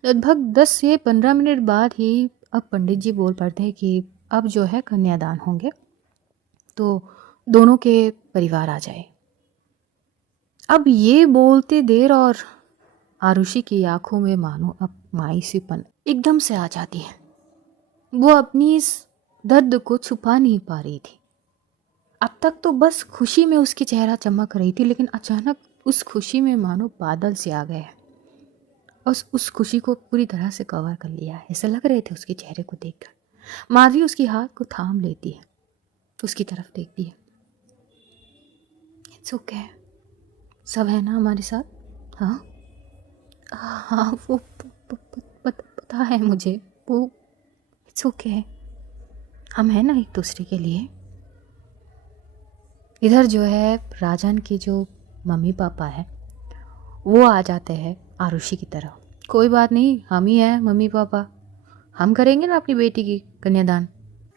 लगभग 10 से 15 मिनट बाद ही अब पंडित जी बोल पड़ते हैं कि अब जो है कन्यादान होंगे, तो दोनों के परिवार आ जाए। अब ये बोलते देर और आरुषि की आंखों में मानो अब मायूसीपन एकदम से आ जाती है। वो अपनी इस दर्द को छुपा नहीं पा रही थी। अब तक तो बस खुशी में उसकी चेहरा चमक रही थी, लेकिन अचानक उस खुशी में मानो बादल से आ गए और उस खुशी को पूरी तरह से कवर कर लिया, ऐसा लग रहे थे उसके चेहरे को देखकर। माधवी उसकी हाथ को थाम लेती है, उसकी तरफ देखती है। इट्स ओके, सब है ना हमारे साथ? हाँ हाँ, वो पता है मुझे, वो इट्स ओके, हम हैं ना एक दूसरे के लिए। इधर जो है राजन की जो मम्मी पापा है वो आ जाते हैं आरुषि की तरह। कोई बात नहीं, हम ही हैं मम्मी पापा, हम करेंगे ना अपनी बेटी की कन्यादान।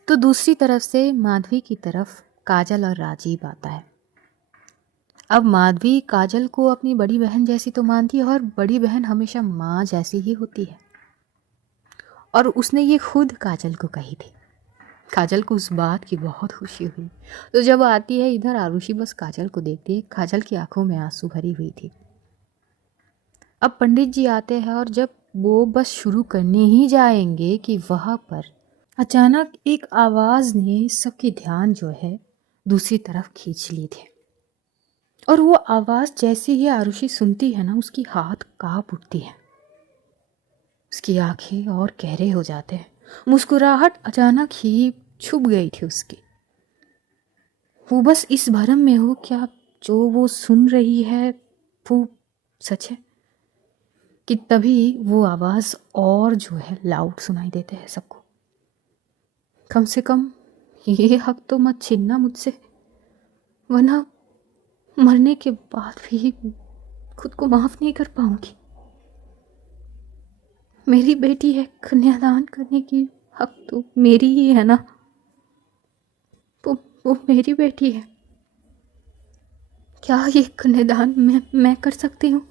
तो दूसरी तरफ से माधवी की तरफ काजल और राजीव आता है। अब माधवी काजल को अपनी बड़ी बहन जैसी तो मानती है, और बड़ी बहन हमेशा माँ जैसी ही होती है, और उसने ये खुद काजल को कही थी। काजल को उस बात की बहुत खुशी हुई। तो जब आती है इधर, आरुषि बस काजल को देखती है, काजल की आंखों में आंसू भरी हुई थी। अब पंडित जी आते हैं और जब वो बस शुरू करने ही जाएंगे कि वहाँ पर अचानक एक आवाज़ ने सबके ध्यान जो है दूसरी तरफ खींच ली थी। और वो आवाज़ जैसे ही आरुषि सुनती है ना, उसकी हाथ कांप उठती है, उसकी आंखें और गहरे हो जाते हैं, मुस्कुराहट अचानक ही छुप गई थी उसकी। वो बस इस भरम में हो क्या जो वो सुन रही है वो सच है, कि तभी वो आवाज़ और जो है लाउड सुनाई देते हैं सबको। कम से कम ये हक तो मत छीनना मुझसे, वरना मरने के बाद भी खुद को माफ़ नहीं कर पाऊंगी। मेरी बेटी है, कन्यादान करने की हक तो मेरी ही है ना, वो मेरी बेटी है। क्या ये कन्यादान मैं कर सकती हूँ?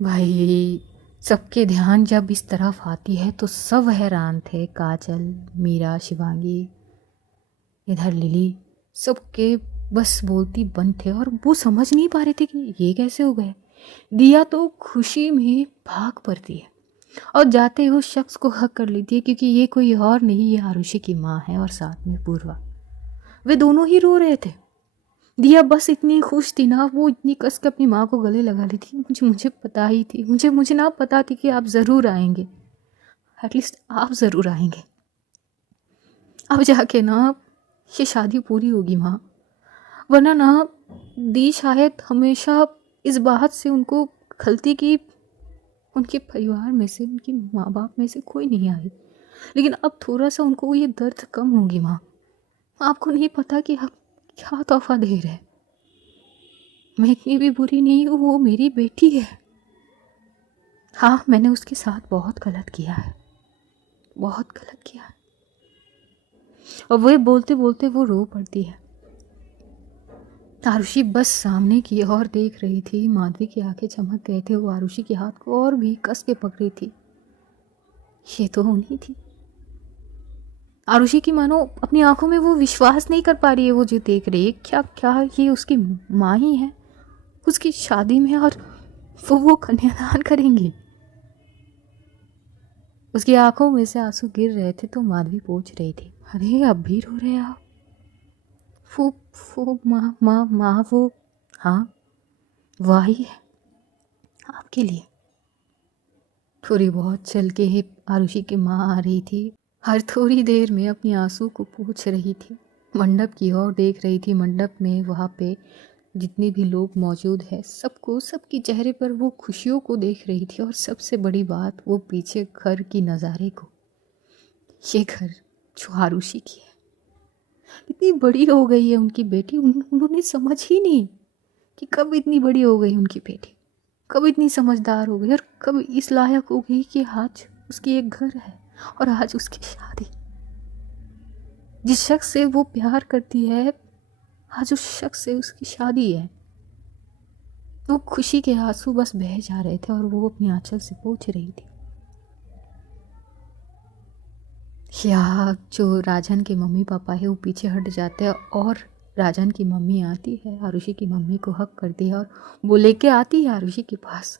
भाई सबके ध्यान जब इस तरफ आती है तो सब हैरान थे। काजल, मीरा, शिवांगी, इधर लिली, सबके बस बोलती बंद थे और वो समझ नहीं पा रहे थे कि ये कैसे हो गए। दिया तो खुशी में भाग पड़ती है और जाते ही उस शख्स को हक कर लेती है, क्योंकि ये कोई और नहीं, ये आरुषि की माँ है और साथ में पूर्वा। वे दोनों ही रो रहे थे। दिया बस इतनी खुश थी ना, वो इतनी कस के अपनी माँ को गले लगा ली थी। मुझे पता ही थी, मुझे ना पता थी कि आप ज़रूर आएंगे, एटलीस्ट आप ज़रूर आएंगे। अब जाके ना ये शादी पूरी होगी माँ, वरना ना दी शायद हमेशा इस बात से उनको खलती कि उनके परिवार में से, उनके माँ बाप में से कोई नहीं आई। लेकिन अब थोड़ा सा उनको ये दर्द कम होगी माँ। आपको नहीं पता कि आप क्या तोहफा दे रहे हैं। मैं इतनी भी बुरी नहीं हूँ, वो मेरी बेटी है। हाँ मैंने उसके साथ बहुत गलत किया है, बहुत गलत किया है। और वो बोलते बोलते वो रो पड़ती है। आरुषि बस सामने की ओर देख रही थी। माधवी की आंखें चमक गए थे। वो आरुषि के हाथ को और भी कस के पकड़ी थी। ये तो उन्हीं थी। आरुषि की मानो अपनी आंखों में वो विश्वास नहीं कर पा रही है। वो जो देख रही है, क्या क्या ये उसकी माँ ही है उसकी शादी में, और वो कन्यादान करेंगी। उसकी आंखों में से आंसू गिर रहे थे तो माधवी पूछ रही थी, अरे अब भी रो रहे आप? वो माँ माँ माँ वो, हाँ वही है आपके लिए। थोड़ी बहुत चल के ही आरुषि की माँ आ रही थी। हर थोड़ी देर में अपनी आंसू को पूछ रही थी। मंडप की ओर देख रही थी। मंडप में वहाँ पे जितने भी लोग मौजूद हैं, सबको, सबके चेहरे पर वो खुशियों को देख रही थी। और सबसे बड़ी बात, वो पीछे घर की नज़ारे को। ये घर जो आरुषि की है, इतनी बड़ी हो गई है उनकी बेटी। उन्होंने समझ ही नहीं कि कब इतनी बड़ी हो गई उनकी बेटी, कब इतनी समझदार हो गई, और कब इस लायक हो गई कि आज उसकी एक घर है और आज उसकी शादी। जिस शख्स से वो प्यार करती है, आज उस शख्स से उसकी शादी है। वो खुशी के आंसू बस बह जा रहे थे और वो अपनी आंचल से पूछ रही थी। या जो राजन के मम्मी पापा है वो पीछे हट जाते हैं और राजन की मम्मी आती है, आरुषि की मम्मी को हक करती है और वो लेके आती है आरुषि के पास।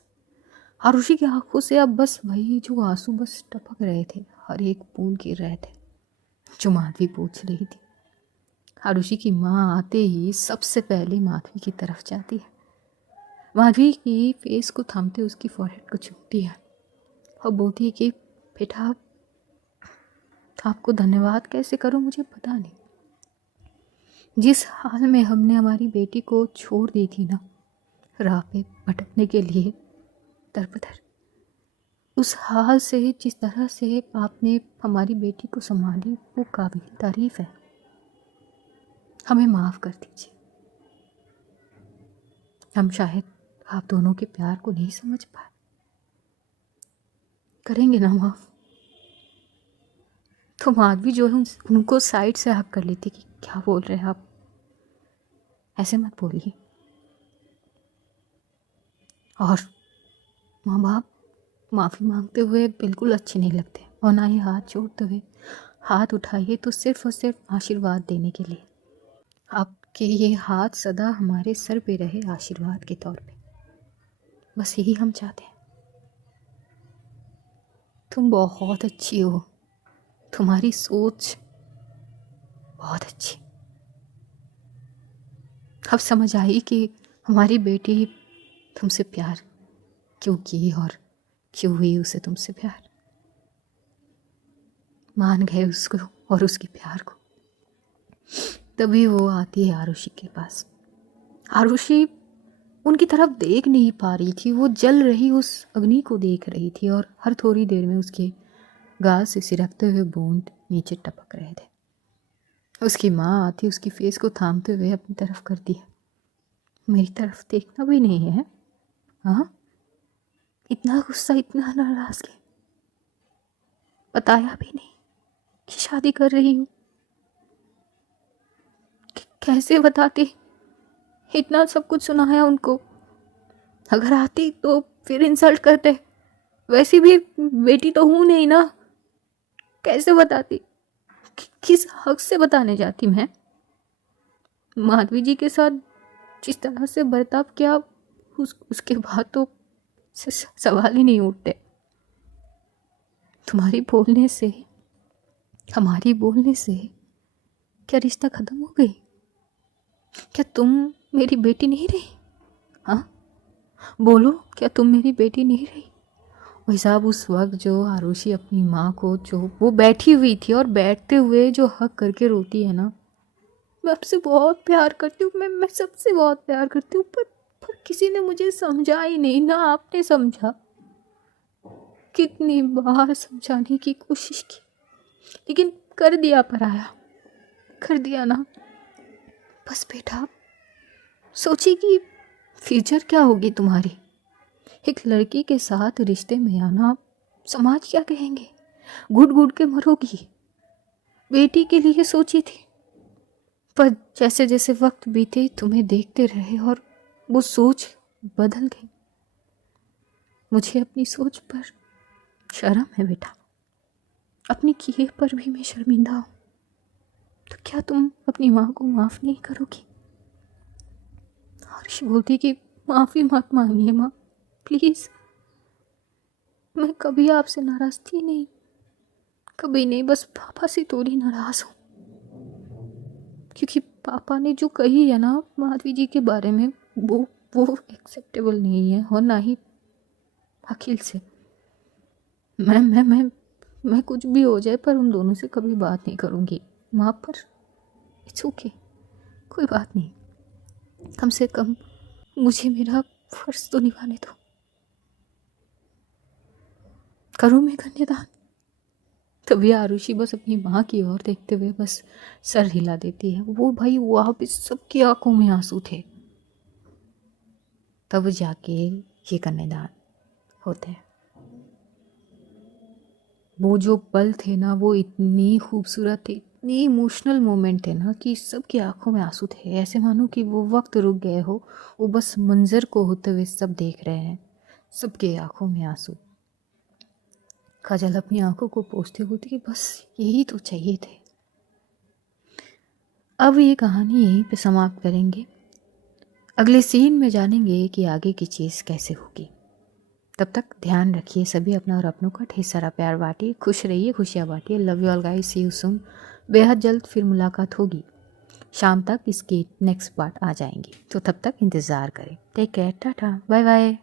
आरुषि की आंखों से अब बस वही जो आंसू बस टपक रहे थे, हर एक बूंद गिर रहे थे। जो माधवी पूछ रही थी। आरुषि की माँ आते ही सबसे पहले माधवी की तरफ जाती है। माधवी की फेस को थामते उसकी फॉरहेड को चूमती है और बोलती है कि बेटा, आपको धन्यवाद कैसे करूं मुझे पता नहीं। जिस हाल में हमने हमारी बेटी को छोड़ दी थी ना, राह पे भटकने के लिए दर-बदर, उस हाल से जिस तरह से आपने हमारी बेटी को संभाली, वो काबिल तारीफ है। हमें माफ़ कर दीजिए। हम शायद आप दोनों के प्यार को नहीं समझ पाए। करेंगे ना माफ़? तो माधवी जो है उनको साइड से हक कर लेती कि क्या बोल रहे हैं आप, ऐसे मत बोलिए। और माँ बाप माफ़ी मांगते हुए बिल्कुल अच्छे नहीं लगते, और ना ही हाथ जोड़ते हुए। हाथ उठाइए तो सिर्फ और सिर्फ आशीर्वाद देने के लिए। आपके ये हाथ सदा हमारे सर पे रहे आशीर्वाद के तौर पे, बस यही हम चाहते हैं। तुम बहुत अच्छी हो, तुम्हारी सोच बहुत अच्छी। अब समझ आई कि हमारी बेटी तुमसे प्यार क्यों की और क्यों हुई उसे तुमसे प्यार। मान गए उसको और उसके प्यार को। तभी वो आती है आरुषि के पास। आरुषि उनकी तरफ देख नहीं पा रही थी। वो जल रही उस अग्नि को देख रही थी और हर थोड़ी देर में उसके गाल से सिरकते हुए बूंद नीचे टपक रहे थे। उसकी माँ आती, उसकी फेस को थामते हुए अपनी तरफ करती है। मेरी तरफ देखना भी नहीं है? हाँ, इतना गुस्सा, इतना नाराजगी, बताया भी नहीं कि शादी कर रही हूँ? कैसे बताती? इतना सब कुछ सुनाया उनको। अगर आती तो फिर इंसल्ट करते। वैसी भी बेटी तो हूँ नहीं ना, कैसे बताती? किस हक से बताने जाती मैं? माधवी जी के साथ जिस तरह से बर्ताव किया, उसके बाद तो सवाल ही नहीं उठते। तुम्हारी बोलने से, हमारी बोलने से क्या रिश्ता खत्म हो गई? क्या तुम मेरी बेटी नहीं रही? हाँ बोलो, क्या तुम मेरी बेटी नहीं रही? भाई साहब, उस वक्त जो आरुषि अपनी माँ को, जो वो बैठी हुई थी और बैठते हुए जो हक करके रोती है ना, मैं आपसे बहुत प्यार करती हूँ, मैं सबसे बहुत प्यार करती हूँ, पर किसी ने मुझे समझा ही नहीं, ना आपने समझा। कितनी बार समझाने की कोशिश की, लेकिन कर दिया पराया, कर दिया ना। बस बेटा, सोची कि फ्यूचर क्या होगी तुम्हारी। एक लड़की के साथ रिश्ते में आना, समाज क्या कहेंगे, घुट घुट के मरोगी। बेटी के लिए सोची थी, पर जैसे जैसे वक्त बीते तुम्हें देखते रहे और वो सोच बदल गई। मुझे अपनी सोच पर शर्म है बेटा, अपने किए पर भी मैं शर्मिंदा हूँ। तो क्या तुम अपनी माँ को माफ़ नहीं करोगी? हर्ष बोलती कि माफ़ी मत मांगिए माँ, प्लीज़। मैं कभी आपसे नाराज़ थी नहीं, कभी नहीं, बस पापा से थोड़ी नाराज़ हूँ, क्योंकि पापा ने जो कही है ना माधवी जी के बारे में, वो एक्सेप्टेबल नहीं है, और ना ही अखिल से। मैं कुछ भी हो जाए पर उन दोनों से कभी बात नहीं करूँगी माँ पर। इट्स ओके, कोई बात नहीं, कम से कम मुझे मेरा फर्ज तो निभाने दो। करूँ मैं कन्यादान? तभी आरुषि बस अपनी माँ की ओर देखते हुए बस सर हिला देती है। वो भाई वहाँ पे सबकी आंखों में आंसू थे, तब जाके ये कन्यादान होते हैं। वो जो पल थे ना वो इतनी खूबसूरत थे, इतनी इमोशनल मोमेंट थे ना कि सबकी आंखों में आंसू थे। ऐसे मानो कि वो वक्त रुक गए हो, वो बस मंजर को होते हुए सब देख रहे हैं, सबके आंखों में आंसू। काजल अपनी आंखों को पोंछती होती कि बस यही तो चाहिए थे। अब ये कहानी यहीं पे समाप्त करेंगे। अगले सीन में जानेंगे कि आगे की चीज़ कैसे होगी। तब तक ध्यान रखिए सभी अपना और अपनों का। ढेर सारा प्यार बांटिए, खुश रहिए, खुशियाँ बांटिए। Love you all guys, see you soon. बेहद जल्द फिर मुलाकात होगी। शाम तक इसकी नेक्स्ट पार्ट आ जाएंगी, तो तब तक इंतज़ार करें। Take care, tata, bye bye.